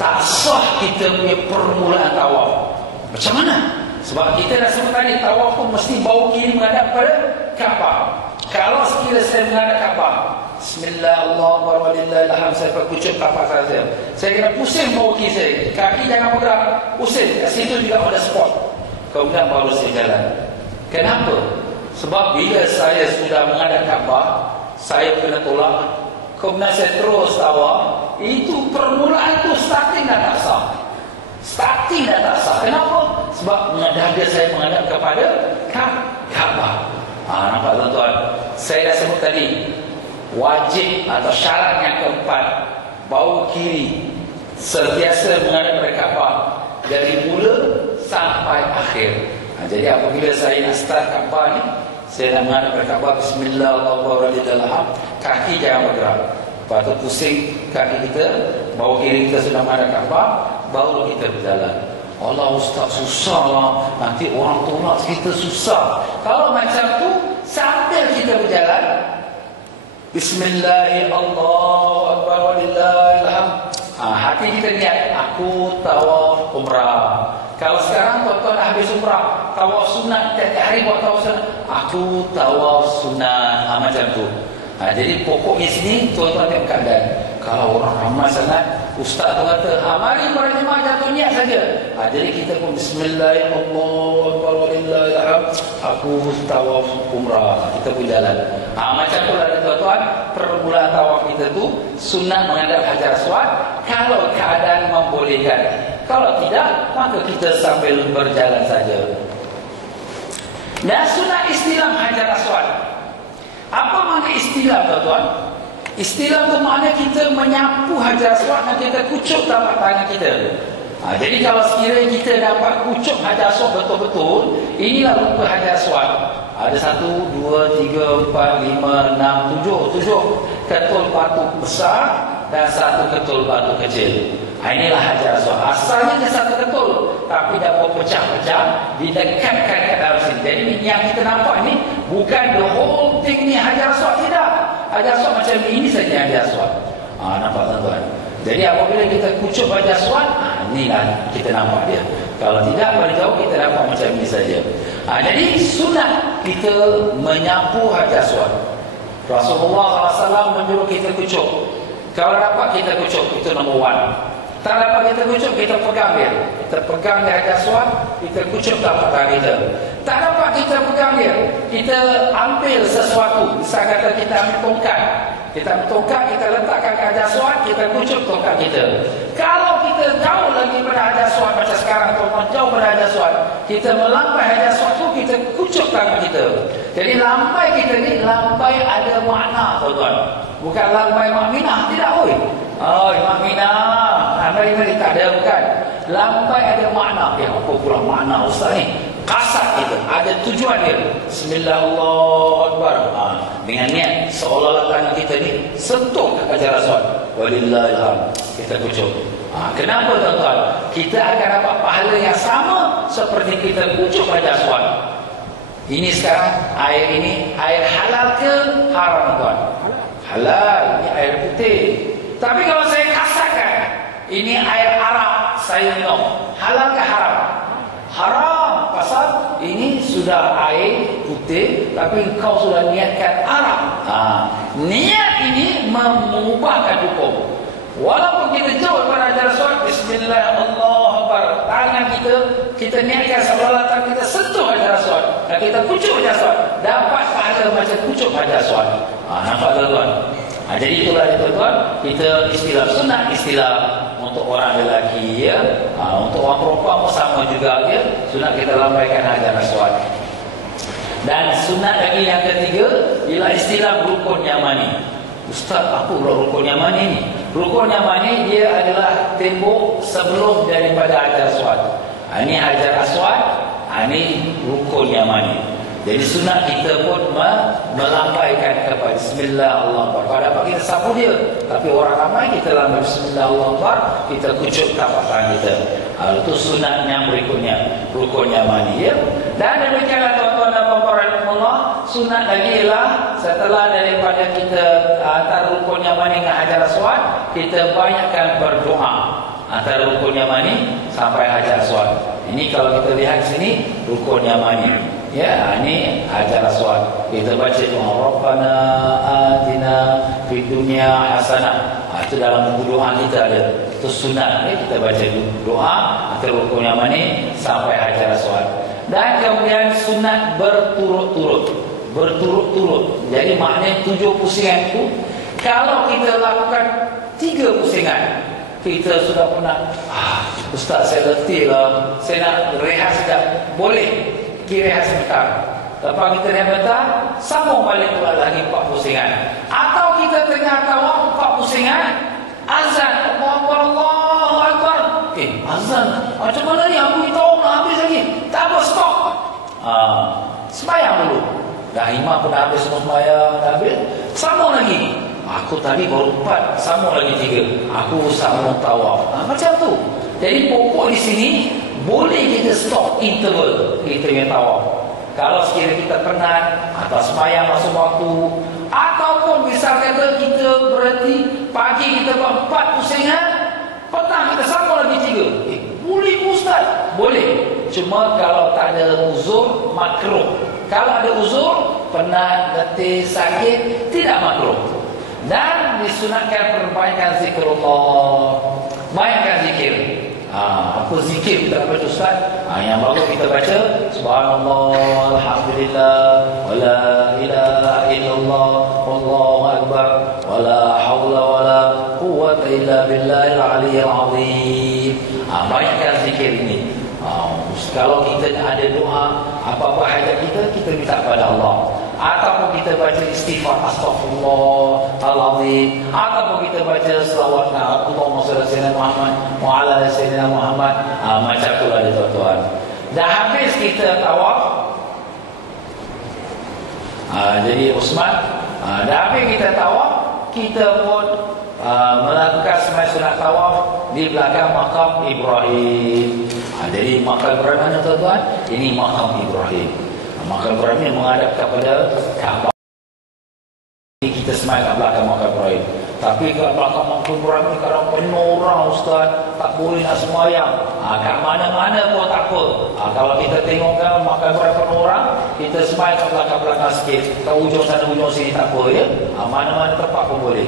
tak sah kita punya permulaan tawaf. Macam mana? Sebab kita dah sebut tadi, tawaf pun mesti bau kiri menghadap pada Kaabah. Kalau sekiranya saya menghadap Kaabah, Bismillahirrahmanirrahim, saya perkucuk tapak saya. Saya kena pusing bau kiri saya. Kaki jangan bergerak, pusing. Kat situ juga ada spot. Kemudian baru saya jalan. Kenapa? Sebab bila saya sudah menghadap Kaabah, saya kena tolak. Kemudian saya terus tawaf. Itu permulaan tu starting dah tak sah. Starting dah tak sah. Kenapa? Sebab dada saya menghadap kepada Kaabah. Nampak tuan-tuan? Saya dah sebut tadi, wajib atau syarat yang keempat, bau kiri sentiasa menghadap kepada Kaabah dari mula sampai akhir. Jadi apabila saya nak start Kaabah ni, saya nak menghadap kepada Kaabah, Bismillahirrahmanirrahim, kaki jangan bergerak. Lepas tu pusing kaki kita, bau kiri kita sudah menghadap Kaabah, baru kita berjalan. Allah, Ustaz, susah lah, nanti orang tolak kita, susah. Kalau macam tu, sambil kita berjalan, Bismillahirrahmanirrahim, Allahu Akbar, walillahilhamd, hati kita niat, aku tawaf umrah. Kalau sekarang tuan-tuan dah habis umrah, tawaf sunat, tiap hari buat tawaf sunat, aku tawaf sunat, macam tu. Jadi pokoknya sini tuan-tuan tengok keadaan. Kalau orang ramai sangat, ustaz tu kata, mari para jemaah jatuh niat saja. Jadi kita pun Bismillahirrahmanirrahim, aku tawaf umrah, kita pun jalan. Macam tu lah tuan-tuan, permulaan tawaf kita tu sunat menghadap Hajar Aswad kalau keadaan membolehkan. Kalau tidak, maka kita sambil berjalan saja. Dan sunat istilam Hajar Aswad. Apa makna istilam tuan-tuan? Istilam tu makna kita menyapu Hajar Aswad dan kita kucuk tapak tangan kita. Jadi kalau sekiranya kita dapat kucuk Hajar Aswad betul-betul, inilah rupa Hajar Aswad. Ada 1, 2, 3, 4, 5, 6, 7 ketul batu besar dan 1 ketul batu kecil. Inilah Hajar Aswad. Asalnya dia 1 ketul, tapi dah pecah-pecah, didekatkan ke dalam sini. Jadi yang kita nampak ni bukan the whole thing ni Hajar Aswad, tidak. Hajar Aswad macam ini saja Hajar Aswad. Nampak tuan-tuan? Jadi apabila kita kucuk Hajar Aswad, inilah kita nampak dia. Kalau tidak, pada jauh kita nampak macam ini saja. Jadi sunat kita menyapu Hajar Aswad. Rasulullah SAW menyuruh kita kucuk. Kalau dapat kita kucuk, itu nombor 1. Tak dapat kita kucuk, kita pegang dia. Kita pegang dia Hajar Aswad, kita kucuk tapak tangan kita. Tak dapat kita pegang dia, kita ambil sesuatu. Misal kata kita ambil tongkat. Kita ambil tongkat, kita letakkan ke Hajar Aswad, kita kucuk tongkat kita. Kalau kita jauh lagi pada Hajar Aswad, macam sekarang tuan-tuan jauh pada Hajar Aswad, kita melampai Hajar Aswad tu, kita kucuk tangan kita. Jadi lampai kita ni, lampai ada makna tuan-tuan. Bukan lampai Mak Minah, tidak oi. Mak Minah, mari tak ada, bukan. Lampai ada makna. Apa pula makna ustaz ni? Kasat kita, ada tujuan dia. Bismillahirrahmanirrahim. Dengan niat seolah-olah tangan kita ni sentuh ke Hajar Aswad. Walillahilhamd. Kita kucuk. Kenapa tuan-tuan? Kita akan dapat pahala yang sama seperti kita kucuk Hajar Aswad. Ini sekarang air ini air halal ke haram tuan? Halal. Ini air putih. Tapi kalau saya kasarkan, ini air arak saya minum, halal ke haram? Haram. Pasal ini sudah air putih, tapi engkau sudah niatkan arak. Niat ini mengubahkan hukum. Walaupun kita jauh pada Hajar Aswad, Bismillahirrahmanirrahim, tangan kita niatkan seolah-olah tangan kita sentuh Hajar Aswad dan kita kucuk Hajar Aswad, dapat pahala macam kucuk Hajar Aswad. Nampak tuan-tuan? Jadi itulah tuan-tuan, kita istilah sunat, istilah untuk orang lelaki ya. Untuk orang perempuan pun sama juga ya. Sunat kita lambaikan Hajar Aswad. Dan sunat lagi yang ketiga ialah istilah rukun yamani. Ustaz, apa pula rukun yamani ni? Rukun yamani dia adalah tembok sebelum daripada Hajar Aswad. Ini Hajar Aswad, ini rukun yamani. Jadi sunat kita pun melambaikan kepada Bismillahirrahmanirrahim. Kalau dapat kita sapu dia, tapi orang ramai kita lambai Bismillahirrahmanirrahim, kita kucuk tapak tangan kita. Itu sunat yang berikutnya, rukun yamani ya. Dan demikianlah tuan-tuan dan puan-puan Allah, sunat lagi ialah setelah daripada kita antara rukun yamani dengan hajar aswad, kita banyakkan berdoa antara rukun yamani sampai hajar aswad. Ini kalau kita lihat sini rukun yamani, ya, ini hajar aswad. Kita baca doa Rabbana atina fid dunya hasanah. Itu dalam buku doa kita ada. Itu sunat, ya, kita baca doa antara rukun yamani sampai hajar aswad. Dan kemudian sunat berturut-turut. Jadi maknanya 7 pusingan itu, kalau kita lakukan 3 pusingan, kita sudah pernah, Ustaz saya letih lah, saya nak rehat sekejap. Boleh, kita rehat sebentar. Lepas kita rehat sebentar, sambung balik pula lagi 4 pusingan. Atau kita tengah tawaf 4 pusingan, azan, Allahu Akbar. Azan, macam mana ni? Aku tahu nak habis lagi. Tak apa, stop. Sembayang dulu. Dah imam pun dah habis semua sembayang, dah habis. Sambung lagi. Aku tadi baru 4, sambung lagi 3. Aku sambung tawaf. Macam tu. Jadi pokok di sini, boleh kita stop interval kita yang tawaf. Kalau sekiranya kita penat atau sembahyang masuk waktu, ataupun misalnya kita berhenti pagi kita buat 4 pusingan, petang kita sambung lagi 3. Boleh Ustaz? Boleh. Cuma kalau tak ada uzur, makruh. Kalau ada uzur, penat, letih, sakit, tidak makruh. Dan disunatkan perbaikan zikrullah. Banyakkan zikir. Apa zikir kita baca Ustaz? Yang baru kita baca subhanallah, alhamdulillah, wala ilaha illallah, wallahu akbar, wala haula wala quwwata illa billahil aliyyil azim. Banyakkan zikir ini. Kalau kita ada doa, apa-apa hajat kita minta kepada Allah. Ataupun kita baca istighfar astaghfirullahalazim, ataupun kita baca selawat Allahumma shalli ala sayyidina Muhammad wa ala ali sayyidina Muhammad. Macam itulah dia tuan-tuan. Dah habis kita tawaf. Jadi Usman, dah habis kita tawaf, kita pun melakukan sembahyang sunat tawaf di belakang makam Ibrahim. Jadi makam Ibrahim mana tuan-tuan? Ini makam Ibrahim. Makam Ibrahim yang menghadap kepada Kaabah. Kita sembahyang kat belakang makam Ibrahim. Tapi kat belakang makam Ibrahim ni kadang penuh orang Ustaz, tak boleh nak sembahyang. Kat mana-mana pun tak apa. Kalau kita tengokkan makam Ibrahim penuh orang, kita sembahyang kat belakang-belakang sikit. Kat ujung sana ujung sini tak apa, ya. Mana-mana tempat pun boleh.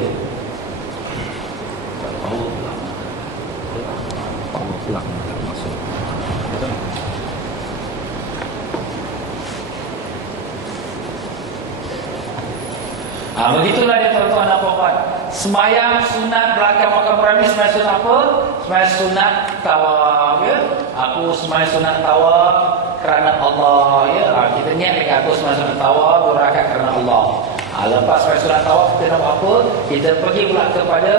Begitulah dia tuan-tuan dan puan-puan. Sembahyang sunat belakang makam Ibrahim, sembahyang sunat apa? Sembahyang sunat tawaf, ya. Aku sembahyang sunat tawaf kerana Allah, ya. Kita niat dengan aku sembahyang sunat tawaf berangkat kerana Allah. Lepas sembahyang sunat tawaf kita nak buat apa? Kita pergi pula kepada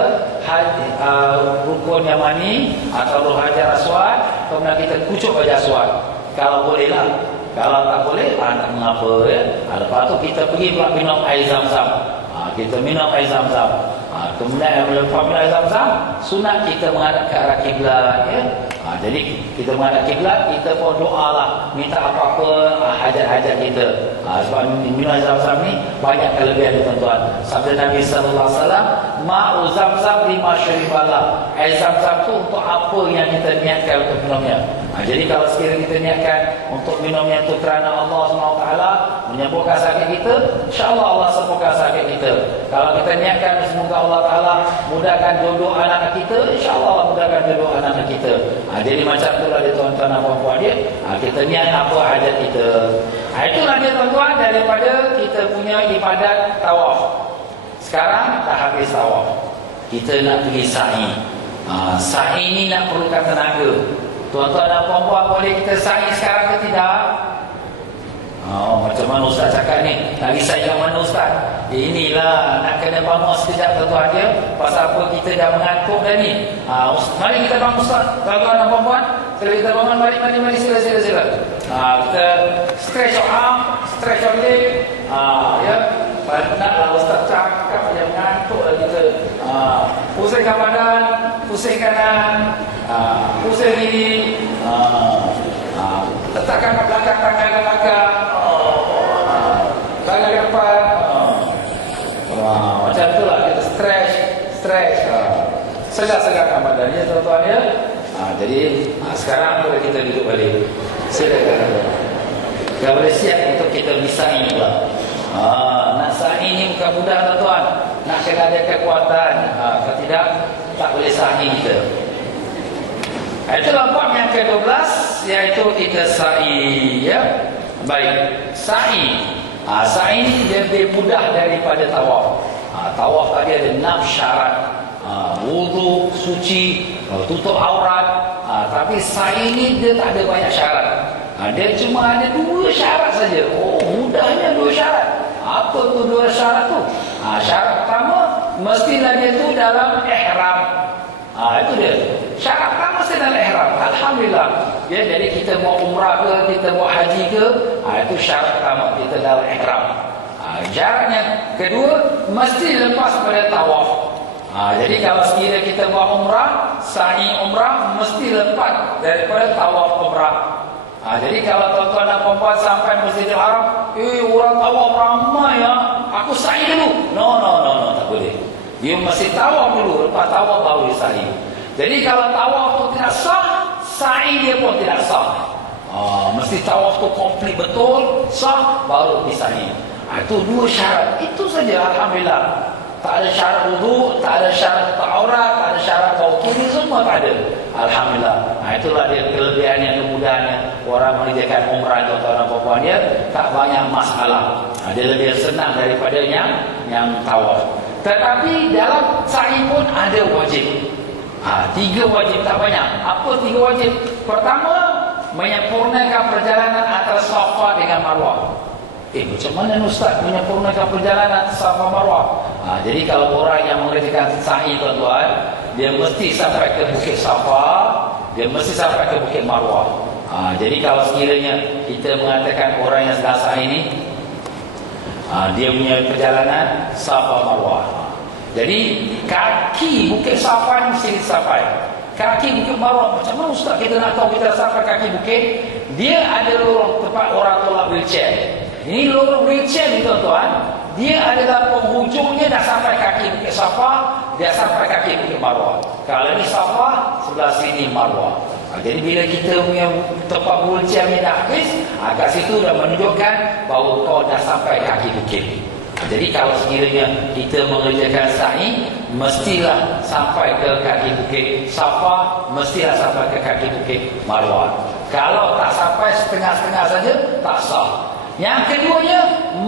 rukun yamani atau hajar aswad, kemudian kita kucuk hajar aswad. Kalau boleh lah. Kalau tak boleh, tak mengapa, ya. Lepas tu kita pergi pula minum air zam-zam. Kita minum air zam-zam. Kemudian lepas minum air zam-zam, sunat kita menghadap ke arah kiblat, ya. Jadi kita menghadap kiblat, kita pun doalah, minta apa-apa hajat-hajat kita. Sebab minum air zam-zam ni banyak kelebihan, tuan-tuan. Sabda Nabi sallallahu alaihi wasallam, ma'u zam-zam lima syaribalah. Air zam-zam tu untuk apa yang kita niatkan untuk minumnya. Jadi kalau sekiranya kita niatkan untuk minumnya itu kerana Allah SWT menyembuhkan sakit kita, insya-Allah Allah sembuhkan sakit kita. Kalau kita niatkan semoga Allah Taala mudahkan jodoh anak kita, insya-Allah Allah mudahkan jodoh anak kita. Jadi macam itulah dia tuan-tuan dan puan-puan dia. Kita niat apa hajat kita. Itulah dia tuan-tuan daripada kita punya ibadat tawaf. Sekarang dah habis tawaf, kita nak pergi sa'i. Sa'i ni nak perlukan tenaga. Tuan-tuan dan puan-puan, boleh kita sa'i sekarang ke tidak? Macam mana Ustaz cakap ni? Nak sa'i yang mana Ustaz? Inilah, nak kena bangun sekejap tuan-tuan dia. Pasal apa kita dah mengantuk dah ni. Mari kita bangun Ustaz. Tuan-tuan dan puan-puan, kita bangun, mari, sila. Kita stretch your arm, stretch your leg. Ya. Naklah Ustaz cakap yang mengantuk lah kita. Pusingkan badan, pusing kanan, pusing kiri, letakkan ke belakang, tangan ke belakang. segar-segarkan badannya tuan-tuan ya. Jadi sekarang boleh kita duduk balik. Silakan. Kita boleh siap untuk kita bisa ini pula. Nak sa'i ini bukan mudah tuan-tuan. Nak kena ada kekuatan. Kalau tidak, tak boleh sa'i kita. Itulah bab yang ke-12, iaitu kita sa'i ya. Baik, sa'i. Sa'i ini lebih mudah daripada tawaf. Tawaf tadi ada 6 syarat. Wudu, suci, tutup aurat. Tapi sa'i ini dia tak ada banyak syarat. Dia cuma ada 2 syarat saja. Mudahnya 2 syarat. Apa tu 2 syarat tu? Syarat pertama, mestilah dia tu dalam ihram. Itu dia. Syarat pertama mesti dalam ihram. Alhamdulillah. Ya, jadi kita buat umrah ke, kita buat haji ke, itu syarat pertama, kita dalam ihram. Syaratnya kedua, mesti lepas pada tawaf. Jadi kalau sekiranya kita buat umrah, sa'i umrah mesti lepas daripada tawaf umrah. Jadi kalau tuan-tuan dan puan-puan sampai Masjidil Haram, orang tawaf ramai ya, aku sa'i dulu. No, tak boleh. Dia mesti tawaf dulu, lepas tawaf baru dia sa'i. Jadi kalau tawaf tu tidak sah, sa'i dia pun tidak sah. Mesti tawaf tu komplit betul, sah, baru disa'i. Itu 2 syarat. Itu saja, alhamdulillah. Tak ada syarat wudu, tak ada syarat aurat, tak ada syarat bau kiri, semua tak ada. Alhamdulillah. Itulah dia kelebihannya, kemudahannya orang mengerjakan umrah tuan-tuan dan puan-puan dia, tak banyak masalah. Dia lebih senang daripada yang tawaf. Tetapi dalam sa'i pun ada wajib. 3 wajib, tak banyak. Apa 3 wajib? Pertama, menyempurnakan perjalanan antara Safa dengan Marwah. Macam mana Ustaz menyempurnakan perjalanan Safa Marwah? Jadi kalau orang yang mengerjakan sa'i tuan-tuan, dia mesti sampai ke Bukit Safa, dia mesti sampai ke Bukit Marwah. Jadi kalau sekiranya kita mengatakan orang yang sedang sa'i ini, dia punya perjalanan Safa Marwah. Jadi kaki Bukit Safa mesti sampai. Kaki Bukit Marwah, macam mana Ustaz kita nak tahu kita sampai kaki bukit? Dia ada tempat orang tolak wheelchair. Ini lorong wheelchair ni tuan-tuan, dia adalah penghujungnya dah sampai kaki Bukit Safa, dia sampai kaki Bukit Marwah. Kalau ni Safa, sebelah sini Marwah. Jadi bila kita punya tempat wheelchair ni dah habis, kat situ dah menunjukkan bahawa kau dah sampai kaki bukit. Jadi kalau sekiranya kita mengerjakan sa'i, mestilah sampai ke kaki bukit Safa, mestilah sampai ke kaki bukit Marwah. Kalau tak sampai setengah-setengah saja, tak sah. Yang keduanya,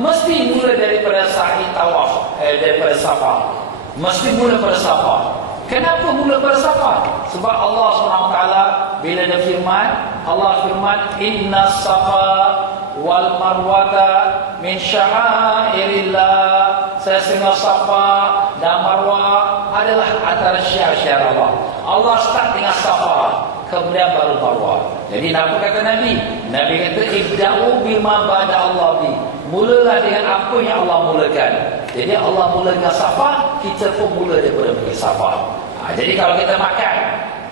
mesti mula daripada sa'i tawaf, daripada Safa. Mesti mula pada Safa. Kenapa mula pada Safa? Sebab Allah SWT bila dia firman, Allah firman, Inna Safa wal Marwata min sya'airillah. Sesungguhnya Safa dan Marwah adalah antara syiar-syiar Allah. Allah start dengan Safa, kemudian baru Marwah. Jadi apa kata Nabi? Nabi kata ibda'u bima bada Allah bi. Mulalah dengan apa yang Allah mulakan. Jadi Allah mula dengan Safa, kita pun mula daripada Bukit Safa. Jadi kalau kita makan,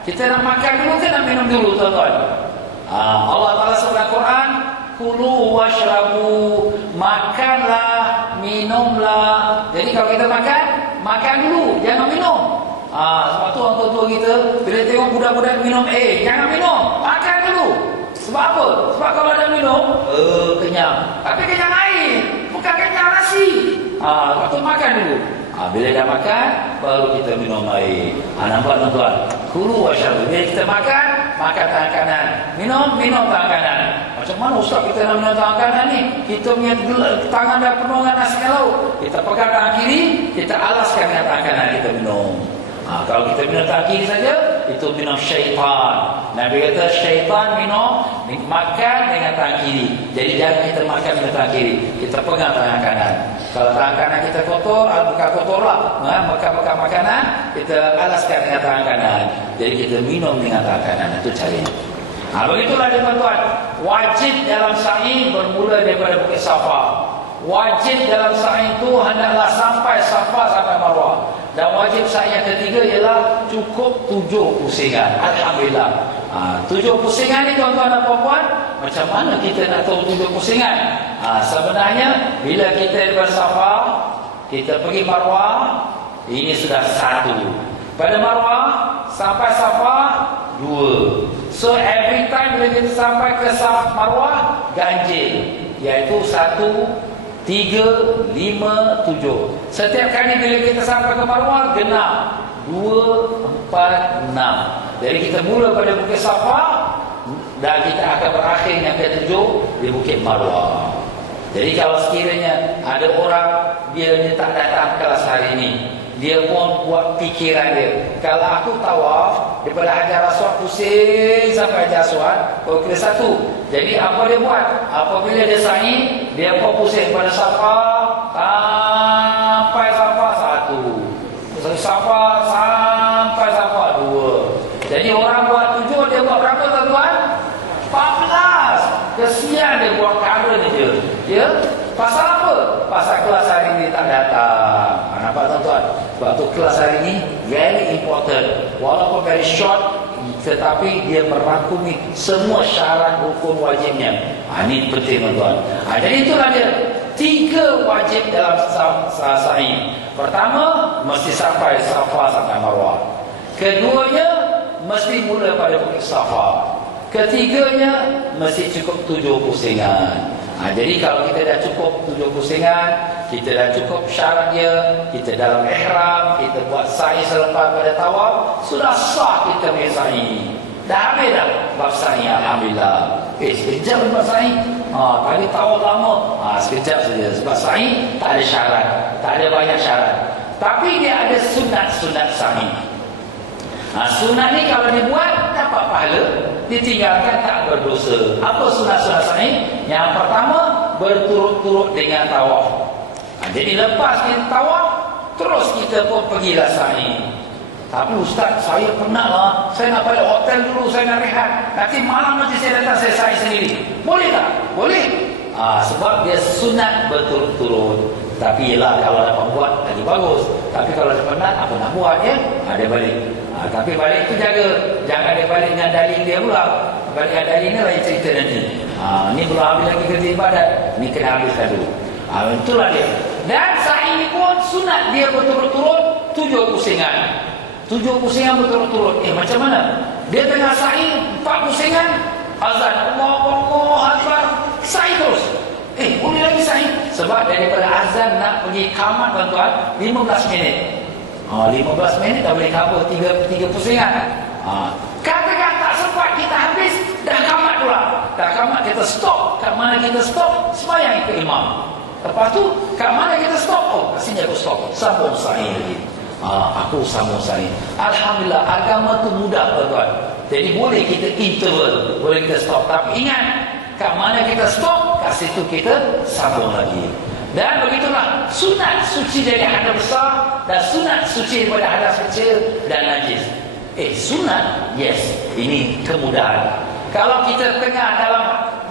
kita nak makan dulu ke nak minum dulu tuan-tuan? Allah Ta'ala sebut dalam Quran, kulu washrabu, makanlah, minumlah. Jadi kalau kita makan, makan dulu, jangan minum. Sebab tu orang tua-tua kita bila tengok budak-budak minum jangan minum, makan dulu. Sebab apa? Sebab kalau dah minum kenyang, tapi kenyang air, bukan kenyang nasi. Sebab tu makan dulu. Bila dah makan, baru kita minum air. Nampak tuan-tuan? Kulu washrabu. Bila kita makan, makan tangan kanan, minum tangan kanan. Macam mana Ustaz kita nak minum tangan kanan ni? Kita punya tangan dah penuh dengan nasi lauk. Kita pegang tangan kiri, kita alaskan dengan tangan kanan, kita minum. Kalau kita minum tangan kiri saja, itu minum syaitan. Nabi kata syaitan minum, makan dengan tangan kiri. Jadi jangan kita makan dengan tangan kiri, kita pegang tangan kanan. Kalau tangan kanan kita kotor, bukan kotor lah, bekas-bekas makanan, kita alaskan dengan tangan kanan. Jadi kita minum dengan tangan kanan. Itu caranya. Begitulah dia tuan-tuan. Wajib dalam sa'i bermula daripada Bukit Safa. Wajib dalam sa'i itu hendaklah sampai Safa sampai Marwah. Dan wajib sa'i yang ketiga ialah cukup 7 pusingan. Alhamdulillah. 7 pusingan ni tuan-tuan dan puan-puan, macam mana kita nak tahu 7 pusingan? Sebenarnya bila kita daripada Safa, kita pergi Marwah, ini sudah 1. Pada Marwah sampai Safa 2. So every time bila kita sampai ke Marwah ganjil, iaitu 1, 3, 5, 7. Setiap kali bila kita sampai ke Marwah genap 2, 4, 6. Jadi kita mula pada Bukit Safa dan kita akan berakhir yang ke-7 di Bukit Marwah. Jadi kalau sekiranya ada orang dia tak datang kelas hari ini, dia pun buat fikiran dia, kalau aku tawaf daripada Hajar Aswad pusing sampai Hajar Aswad baru kira 1. Jadi apa dia buat? Apabila dia sa'i, dia pun pusing pada Safa sampai Safa 1, Safa sampai Safa 2. Jadi orang buat 7, dia buat berapa tuan-tuan? 14. Kesian dia buat kara dia. Ya? Pasal apa? Pasal kelas hari ini tak datang. Nampak tuan-tuan? Sebab tu kelas hari ini very important. Walaupun very short, tetapi dia merangkumi semua syarat hukum wajibnya. Ini penting tuan-tuan. Jadi itulah dia 3 wajib dalam sa'i. Pertama, mesti sampai Safa sampai Marwah. Keduanya, mesti mula pada Bukit Safa. Ketiganya, mesti cukup 7 pusingan. Jadi kalau kita dah cukup 7 pusingan, kita dah cukup syarat dia, kita dalam ihram, kita buat sa'i selepas pada tawaf, sudah sah kita punya sa'i. Dah habis dah bab sa'i, alhamdulillah. Sekejap bab sa'i. Tadi tawaf lama. Sekejap saja. Sebab sa'i tak ada syarat, tak ada banyak syarat. Tapi dia ada sunat-sunat sa'i. Sunat ni kalau dibuat dapat pahala, ditinggalkan tak berdosa. Apa sunat-sunat sa'i? Yang pertama, berturut-turut dengan tawaf. Jadi lepas kita tawaf, terus kita pun pergilah sa'i. Tapi ustaz, saya penat lah, saya nak balik hotel dulu, saya nak rehat, nanti malam nanti saya datang, saya sa'i sendiri. Boleh tak? Boleh. Sebab dia sunat berturut-turut. Tapi ialah kalau dapat buat lagi bagus. Tapi kalau dia penat, apa nak buat ya? Dia balik. Tapi balik itu jaga, jangan dia balik dengan dalil dia pula. Balik dengan dalil ni lain cerita nanti. Ni belum habis lagi kerja ibadat, ni kena habiskan dulu. Itulah dia. Dan sa'i ini pun sunat dia berturut-turut 7 pusingan. 7 pusingan berturut-turut. Macam mana? Dia tengah sa'i 4 pusingan, azan, Allah Akbar, sa'i terus. Boleh lagi sa'i. Sebab daripada azan nak pergi kamat tuan-tuan 15 minit. 15 minit dah boleh cover 3 pusingan. Katakan tak sempat kita habis, dah kamat pula. Dah kamat kita stop. Kat mana kita stop? Sembahyang ikut imam. Lepas tu kat mana kita stop? Kat sini aku stop. Sambung sa'i lagi. Aku sambung sa'i. Alhamdulillah, agama tu mudah tuan-tuan. Jadi boleh kita interval, boleh kita stop. Tapi ingat, kat mana kita stop, kat situ kita sambung lagi. Dan begitulah sunat suci dari hadas besar dan sunat suci daripada hadas kecil dan najis. Sunat, yes, ini kemudahan. Kalau kita tengah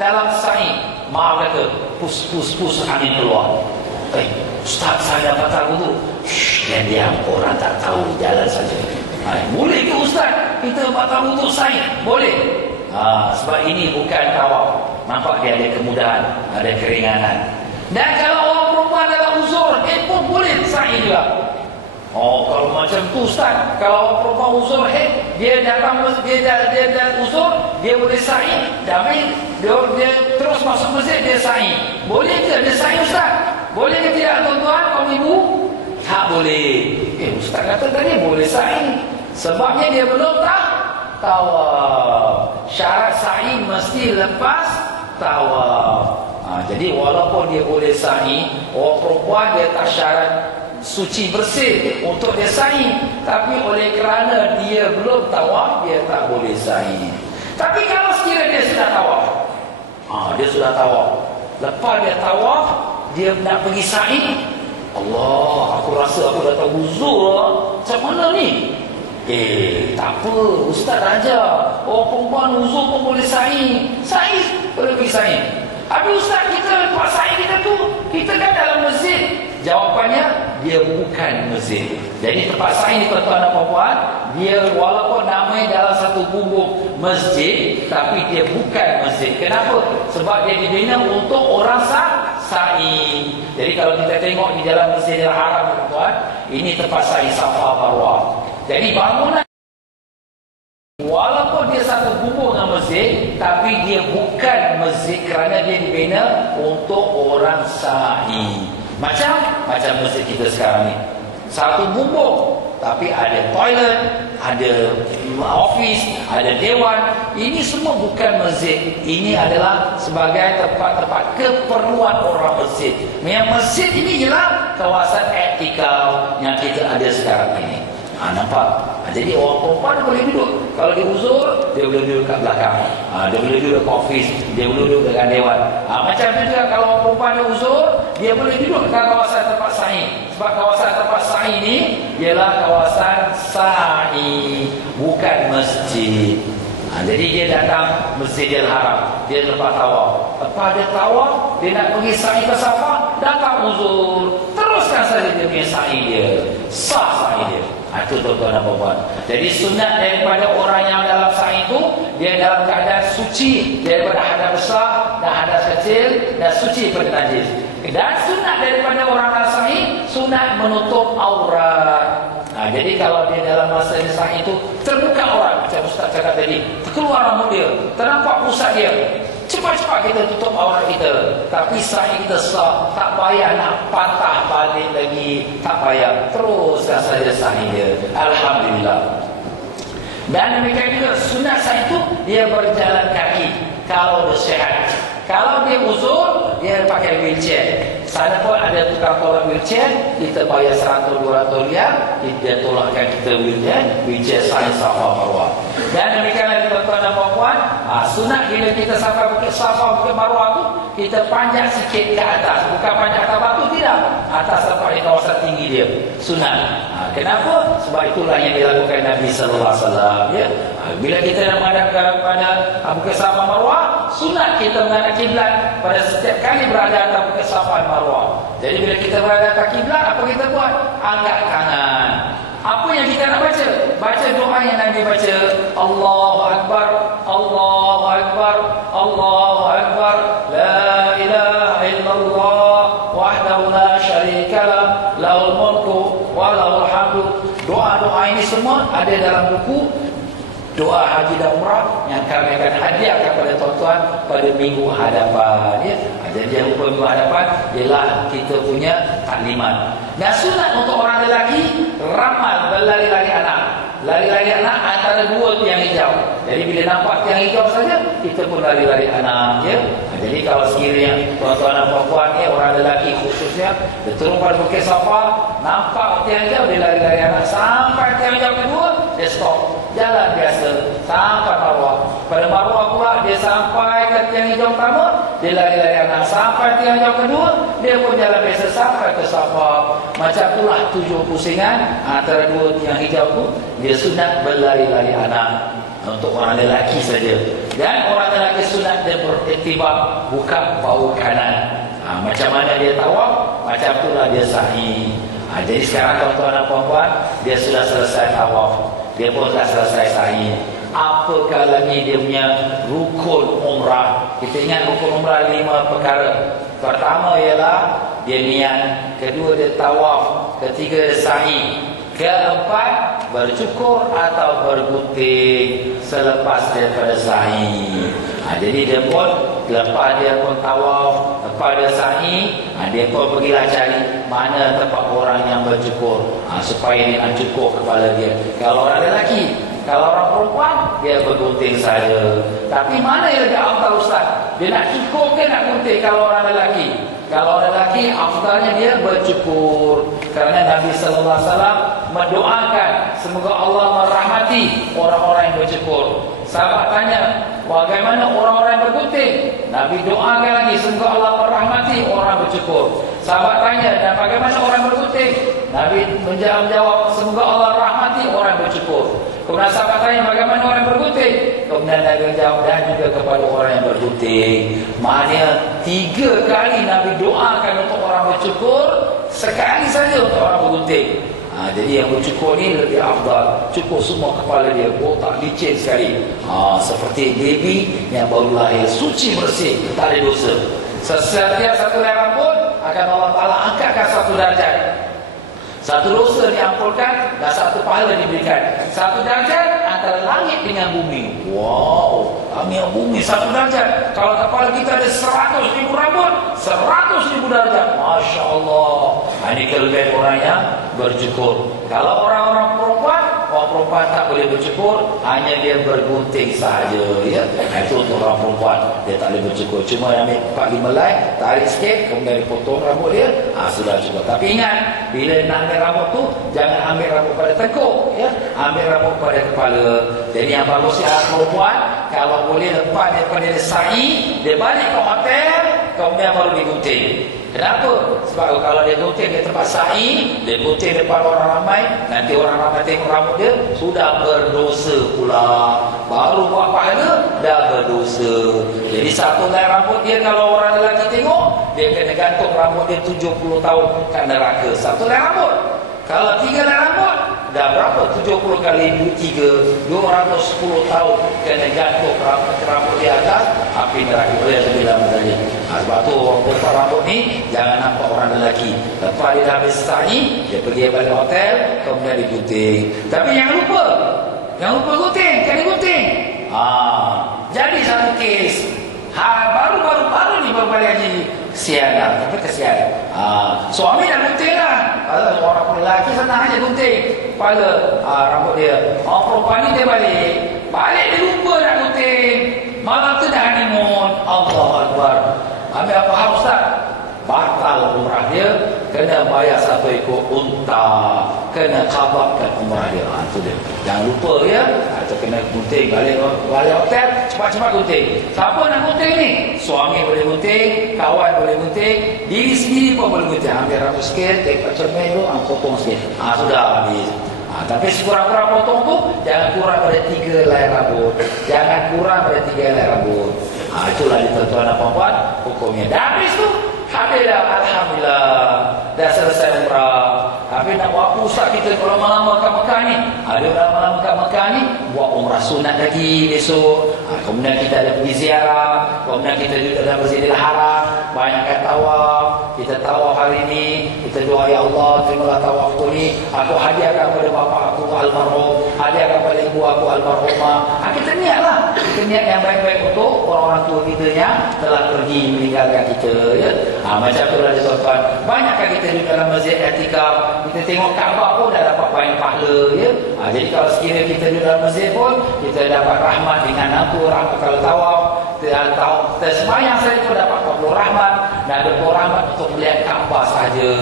dalam sa'i, maaf kata, pus angin keluar. Ustaz, saya batal wudu. Diam, orang tak tahu, jalan saja. Boleh ke ustaz kita batal wudu sa'i? Boleh. Sebab ini bukan tawaf. Nampak dia ada kemudahan, ada keringanan. Dan kalau orang perempuan dalam uzur, pun boleh sa'i juga. Kalau macam tu ustaz, kalau orang perempuan uzur, dia datang, dia uzur, dia boleh sa'i, dia terus masuk masjid, dia sa'i. Boleh ke dia sa'i ustaz? Boleh ke tidak tuan-tuan, kaum ibu? Tak boleh. Ustaz kata tadi boleh sa'i. Sebabnya dia belum tawaf. Syarat sa'i mesti lepas tawaf. Jadi walaupun dia boleh sa'i, orang perempuan dia tak syarat suci bersih untuk dia sa'i, tapi oleh kerana dia belum tawaf, dia tak boleh sa'i. Tapi kalau sekiranya dia sudah tawaf, dia sudah tawaf, lepas dia tawaf, dia nak pergi sa'i, Allah, aku rasa aku dah tahu uzur lah. Macam mana ni? Tak apa, ustaz ajar. Orang perempuan uzur pun boleh sa'i. Sa'i, boleh pergi sa'i. Habis ustaz, kita lepas sa'i kita tu, kita kan dalam masjid. Jawapannya, dia bukan masjid. Jadi tempat sa'i ni tuan-tuan dan puan-puan, dia walaupun namanya dalam satu bumbung masjid, tapi dia bukan masjid. Kenapa? Sebab dia dibina untuk orang sa'i. Jadi kalau kita tengok di dalam Masjidil Haram tuan-tuan, ini tempat sa'i Safa Marwah. Jadi bangunan walaupun dia satu gubuk dengan masjid, tapi dia bukan masjid kerana dia dibina untuk orang sa'i. Macam masjid kita sekarang ni, satu gubuk tapi ada toilet, ada office, ada dewan. Ini semua bukan masjid. Ini adalah sebagai tempat-tempat keperluan orang masjid. Yang masjid ini ialah kawasan etikal yang kita ada sekarang ini. Nampak? Jadi orang perempuan boleh duduk. Kalau dia uzur, dia boleh duduk kat belakang. Dia boleh duduk kat office, dia boleh duduk dekat dewan. Macam tu juga kalau orang perempuan dia uzur, dia boleh duduk kat kawasan tempat sa'i. Sebab kawasan tempat sa'i ni ialah kawasan sa'i, bukan masjid. Jadi dia datang Masjidil Haram, dia lepas tawaf. Lepas dia tawaf, dia nak pergi sa'i ke Safa, datang uzur, teruskan saja dia punya sa'i dia, sah sa'i dia. Itu tuan-tuan dan puan-puan. Jadi sunat daripada orang yang dalam sa'i itu, dia dalam keadaan suci daripada hadas besar dan hadas kecil, dan suci daripada najis. Dan sunat daripada orang dalam sa'i, sunat menutup aurat. Jadi kalau dia dalam masa sa'i itu terbuka aurat, macam Ustaz cakap tadi, terkeluar rambut dia, ternampak pusat dia, cepat-cepat kita tutup aurat kita. Tapi sa'i kita sah, tak payah nak patah balik lagi, tak payah, teruskan saja sa'i dia. Alhamdulillah. Dan demikian juga sunat sa'i itu dia berjalan kaki kalau dia sihat. Kalau dia uzur, dia pakai wheelchair. Sana pun ada tukang tolak wheelchair, kita bayar 100-200 riyal, dia tolakkan kita wheelchair sa'i Safa Marwah. Dan demikianlah tuan-tuan dan puan-puan, sunat bila kita sampai Bukit Safa, Bukit Marwah tu, kita panjat sikit ke atas. Bukan panjat atas batu, tidak. Atas sampai di kawasan tinggi dia. Sunat. Kenapa? Sebab itulah yang dilakukan Nabi sallallahu alaihi wasallam, ya. Bila kita nak menghadap kepada Bukit Safa Marwah, sunat kita menghadap kiblat pada setiap kali berada atas Bukit Safa Marwah. Jadi bila kita berada atas kiblat, apa kita buat? Angkat tangan. Apa yang kita nak baca? Baca doa yang Nabi baca. Allahu Akbar, Allahu Akbar, Allahu Akbar, la ilaha illallah, wahdahu la syarikalah, lahul mulku wa lahul hamdu. Doa-doa ini semua ada dalam buku Doa Haji dan Umrah yang kami akan hadiahkan kepada tuan-tuan pada minggu hadapan, ya. Jadi yang minggu hadapan ialah kita punya taklimat. Dan sunat untuk orang lelaki ramal berlari-lari anak. Lari-lari anak antara dua tiang hijau. Jadi bila nampak tiang hijau saja, kita pun lari-lari anak, ya. Jadi kalau sekiranya tuan-tuan dan puan-puan, ya, orang lelaki khususnya, dia turun pada Bukit Safa, nampak tiang hijau, dia lari-lari anak sampai tiang hijau kedua, dia stop. Jalan biasa sampai Marwah. Pada Marwah pula dia sampai ke tiang hijau pertama, dia lari-lari anak sampai tiang hijau kedua, dia pun jalan biasa sampai ke Safa. Macam itulah 7 pusingan antara dua tiang hijau tu. Dia sunat berlari-lari anak untuk orang lelaki saja. Dan orang lelaki sunat dia beriktibar buka bau kanan. Macam mana dia tawaf, macam itulah dia sa'i. Jadi sekarang tuan-tuan dan puan-puan, dia sudah selesai tawaf, dia pun dah selesai sa'i. Apakah lagi dia punya rukun umrah? Kita ingat rukun umrah 5 perkara. Pertama ialah dia niat, kedua dia tawaf, ketiga dia sa'i, keempat bercukur atau bergunting selepas daripada sa'i. Jadi dia pun lepas dia pun tawaf, lepas dia sa'i, dia pun pergilah cari mana tempat orang yang bercukur, supaya dia nak cukur kepala dia. Kalau orang lelaki, kalau orang perempuan, dia bergunting saja. Tapi mana yang lebih afdal Ustaz? Dia nak cukur ke nak gunting kalau orang lelaki? Kalau lelaki, afdalnya dia bercukur. Kerana Nabi sallallahu alaihi wasallam mendoakan semoga Allah merahmati orang-orang yang bercukur. Sahabat tanya, bagaimana orang-orang yang bergunting? Nabi doakan lagi semoga Allah merahmati orang bercukur. Sahabat tanya, dan bagaimana orang bergunting? Nabi menjawab semoga Allah rahmati orang bercukur. Kemudian sahabat tanya, bagaimana orang bergunting? Kemudian Nabi menjawab, dan juga kepada orang yang bergunting. Maknanya 3 kali Nabi doakan untuk orang bercukur, sekali saja untuk orang bergunting. Jadi yang bercukur ni lebih afdal. Cukur semua kepala dia, botak licin sekali, seperti baby yang baru lahir, suci bersih, tak ada dosa. Setiap satu helai rambut akan Allah Ta'ala angkatkan satu darjat. Satu dosa diampunkan dan satu pahala diberikan. Satu darjat antara langit dengan bumi. Wow, langit dan bumi satu darjat. Kalau kepala kita ada 100.000 rambut, 100.000 darjat. Masya Allah. Ini kelebihan orang yang bercukur. Kalau orang-orang perempuan, orang perempuan tak boleh bercukur, hanya dia bergunting sahaja, ya. Itu untuk orang perempuan, dia tak boleh bercukur. Cuma ambil 4-5 helai, tarik sikit, kemudian dipotong rambut dia, sudah cukup. Tapi ingat, bila nak ambil rambut tu, jangan ambil rambut pada tekuk, ya. Ambil rambut pada kepala. Jadi yang bagusnya perempuan, kalau boleh lepas daripada dia sa'i, dia balik ke hotel, kemudian baru digunting. Kenapa? Sebab kalau dia gunting di tempat sa'i, dia gunting depan orang ramai, nanti orang ramai tengok rambut dia, sudah berdosa pula. Baru buat pahala, dah berdosa. Jadi satu helai rambut dia, kalau orang lelaki tengok, dia kena gantung rambut dia 70 tahun kat neraka. Satu helai rambut. Kalau 3 helai rambut, dah berapa? 70 kali 3, 210 tahun kena gantung rambut di atas api neraka. Boleh lebih lama tadi. Sebab tu orang potong rambut ni jangan nampak orang lelaki. Lepas dia dah habis sa'i, dia pergi balik hotel, kemudian digunting. Tapi jangan lupa gunting, kena gunting. Jadi satu kes. Baru ni baru balik haji. Kesian lah, tapi kesian. Suami dah gunting lah. Orang lelaki senang aja gunting kepala rambut dia. Orang perempuan ni dia balik dia lupa nak gunting. Malam tu dah honeymoon. Allah Akbar. Ambil apa hal Ustaz? Batal umrah dia, kena bayar 1 ekor unta, kena kabarkan umrah dia. Itu dia. Jangan lupa ya. Itu kena gunting balik hotel, cepat-cepat gunting. Siapa nak gunting ni? Suami boleh gunting, kawan boleh gunting, diri sendiri pun boleh gunting. Ambil rambut sikit, tengok cermin tu, potong sikit. Sudah habis. Tapi sekurang-kurang potong tu jangan kurang pada 3 helai rambut. Jangan kurang pada 3 helai rambut. Itulah di tuan-tuan dan puan-puan hukumnya. Dah habis tu, habislah, alhamdulillah, dah selesai umrah. Tapi nak buat apa Ustaz kita kalau lama-lama kat Mekah ni? Ada lama-lama kat Mekah ni buat umrah sunat lagi besok. Kemudian kita ada pergi ziarah, kemudian kita duduk dalam Masjidil Haram, banyakkan tawaf. Kita tawaf hari ni, kita doa ya Allah, terimalah tawaf aku ni. Aku hadiahkan kepada bapa aku almarhum, hadiahkan kepada ibu aku almarhumah. Kita niatlah, kita niat yang baik-baik untuk orang-orang tua kita yang telah pergi meninggalkan kita, ya. Macam tu lah tuan-tuan. Banyakkah kita duduk dalam masjid i'tikaf, kita tengok Kaabah pun dah dapat banyak pahala, ya. Jadi kalau sekiranya kita duduk dalam masjid pun, kita dapat rahmat dengan apa? Rahmat kalau tawaf, kita sembahyang saja pun dapat 40 rahmat, dan ada rahmat untuk melihat Kaabah sahaja.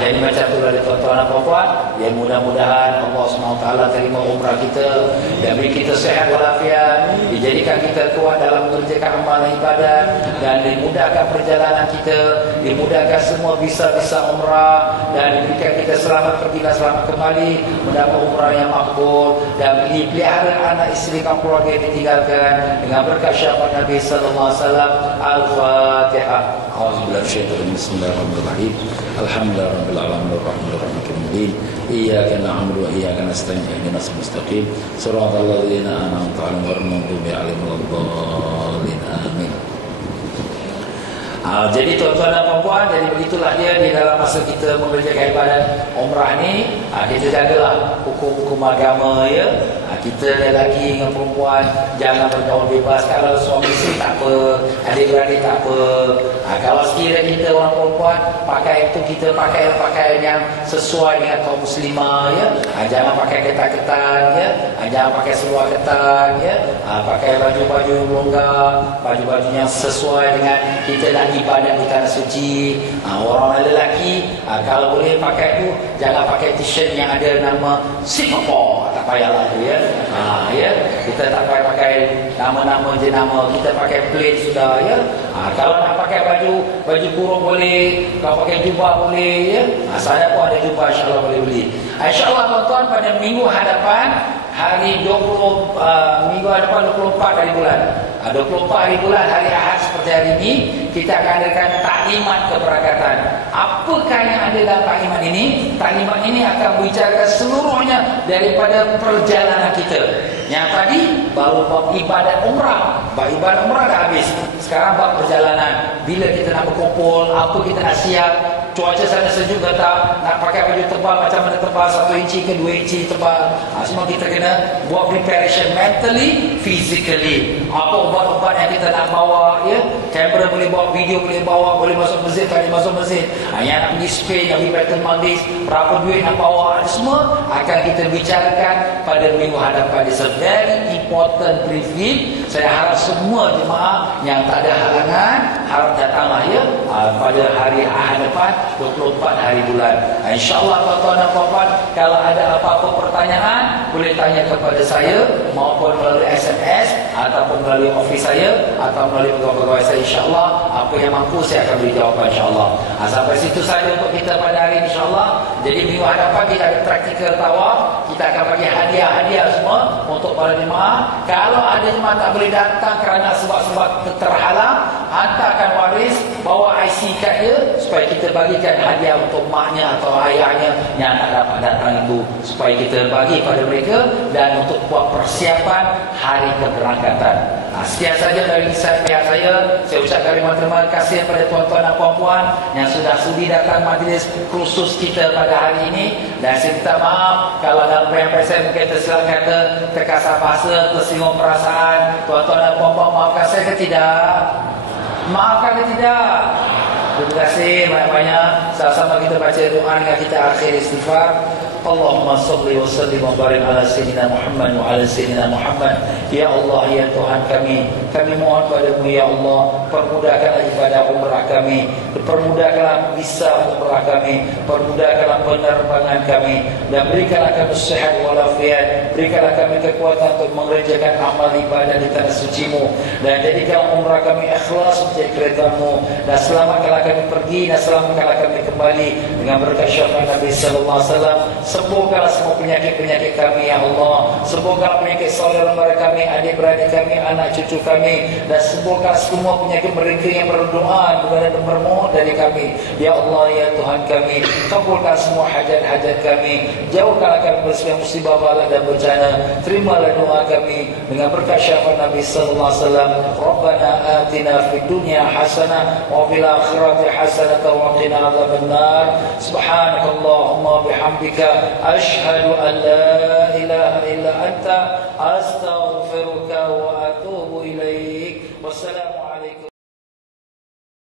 Jadi macam tu lah tuan-tuan dan puan-puan. Ya, mudah-mudahan Allah SWT terima umrah kita dan beri kita sehat walafiat, dijadikan kita kuat dalam mengerjakan amalan ibadat, dan dimudahkan perjalanan kita, dimudahkan semua visa-visa umrah, dan diberikan kita selamat pergi dan selamat kembali, mendapat umrah yang makbul, dan dipelihara anak isteri dan keluarga yang ditinggalkan dengan berkat syafaat Nabi sallallahu alaihi wasallam. Al-Fatihah. A'udzubillahi minasyaitonir rajim. Bismillahirrahmanirrahim. Alhamdulillahirabbil alamin arrahmanirrahim. Iyyaka na'budu wa iyyaka nasta'in. Ihdinas siratal mustaqim. Shiratal ladzina an'amta 'alaihim ghairil maghdubi 'alaihim waladdallin. Amin. Jadi tuan-tuan dan puan-puan, jadi begitulah dia di dalam masa kita mengerjakan ibadat umrah ni. Kita jagalah hukum-hukum agama, ya. Kita lelaki dengan perempuan jangan bergaul bebas. Kalau suami isteri tak apa, adik-beradik tak apa. Kalau sekiranya kita orang perempuan pakai itu, kita pakai pakaian yang sesuai dengan kaum muslimah, ya. Jangan pakai ketat-ketat, ya. Jangan pakai seluar ketat, ya. Pakai baju-baju longgar, baju-baju yang sesuai dengan kita nak ibadat di tanah suci. Orang lelaki kalau boleh pakai tu, jangan pakai t-shirt yang ada nama Singapore. Tak payahlah tu, ya. Ya, kita tak payah pakai nama-nama jenama, kita pakai plate sudah, ya. Kalau nak pakai baju kurung boleh, kalau pakai jubah boleh, ya. Saya pun ada jubah, insya-Allah boleh beli. Insya-Allah tuan-tuan, pada minggu hadapan hari 20 minggu hadapan 24 hari bulan. 24 hari bulan, hari Ahad seperti hari ini, kita akan adakan taklimat keberangkatan. Apakah yang ada dalam taklimat ini? Taklimat ini akan bicara seluruhnya daripada perjalanan kita. Yang tadi baru bab ibadat umrah. Bab ibadat umrah dah habis. Sekarang bab perjalanan. Bila kita nak berkumpul, apa kita nak siap, cuaca sana sejuk ke tak, nak pakai baju tebal macam mana tebal, 1 inci ke 2 inci tebal. Semua kita kena buat preparation mentally, physically. Apa ubat-ubat yang kita nak bawa, ya, kamera boleh bawa, video boleh bawa, boleh masuk masjid, tak boleh masuk masjid, yang nak pergi Spain, yang pergi Baitul Maqdis, berapa duit nak bawa, semua akan kita bicarakan pada minggu hadapan. It's a very important briefing. Saya harap semua jemaah yang tak ada halangan harap datanglah, ya, pada hari Ahad depan 24 hari bulan. InsyaAllah tuan-tuan dan puan-puan, kalau ada apa-apa pertanyaan boleh tanya kepada saya, maupun melalui SMS ataupun melalui office saya atau melalui pegawai-pegawai saya. InsyaAllah apa yang mampu saya akan beri jawapan, insyaAllah. Sampai situ saja untuk kita pada hari ini, insyaAllah. Jadi minggu hadapan kita ada praktikal tawaf. Kita akan bagi hadiah-hadiah semua untuk para jemaah. Kalau ada jemaah tak boleh datang kerana sebab-sebab terhalang, hantarkan waris, bawa IC card dia supaya kita bagikan hadiah untuk maknya atau ayahnya yang tak dapat datang itu, supaya kita bagi pada mereka dan untuk buat persiapan hari keberangkatan. Sekian saja dari pihak saya. Saya ucapkan terima kasih kepada tuan-tuan dan puan-puan yang sudah sudi datang majlis khusus kita pada hari ini. Dan saya minta maaf kalau dalam penyampaian saya mungkin tersilap kata, terkasar bahasa, tersinggung perasaan. Tuan-tuan dan puan-puan maafkan saya ke tidak? Maafkan ke tidak? Terima kasih banyak-banyak. Sama-sama kita baca doa dengan kita akhir istighfar. Allahumma salli wa sallim wa barik ala sayyidina Muhammad wa ala sayyidina Muhammad. Ya Allah, ya Tuhan kami mohon padamu, ya Allah, permudahkanlah ibadah umrah kami, permudahkanlah visa umrah kami, permudahkanlah penerbangan kami, dan berikanlah kami sehat walafiat, berikanlah kami kekuatan untuk mengerjakan amal ibadah di tanah suci-Mu, dan jadikan umrah kami ikhlas menjadi keridhaan-Mu, dan selamatkanlah kami pergi dan selamatkanlah kami kembali dengan berkat syafaat Nabi sallallahu alaihi wasallam. Sembuhkanlah semua penyakit-penyakit kami, ya Allah. Sembuhkanlah penyakit saudara-saudara kami, adik-beradik kami, anak cucu kami, dan sembuhkan semua penyakit mereka yang berdoa dan bermohon dari kami. Ya Allah, ya Tuhan kami, kabulkan semua hajat-hajat kami, jauhkanlah kami dari segala musibah, bala dan bencana. Terimalah doa kami dengan berkat syafaat Nabi sallallahu alaihi wasallam. Rabbana atina fid dunya hasanah wa fil akhirati hasanah wa qina adzabannar. Subhanakallahumma bihamdika, أشهد أن لا إله إلا أنت، أستغفرك.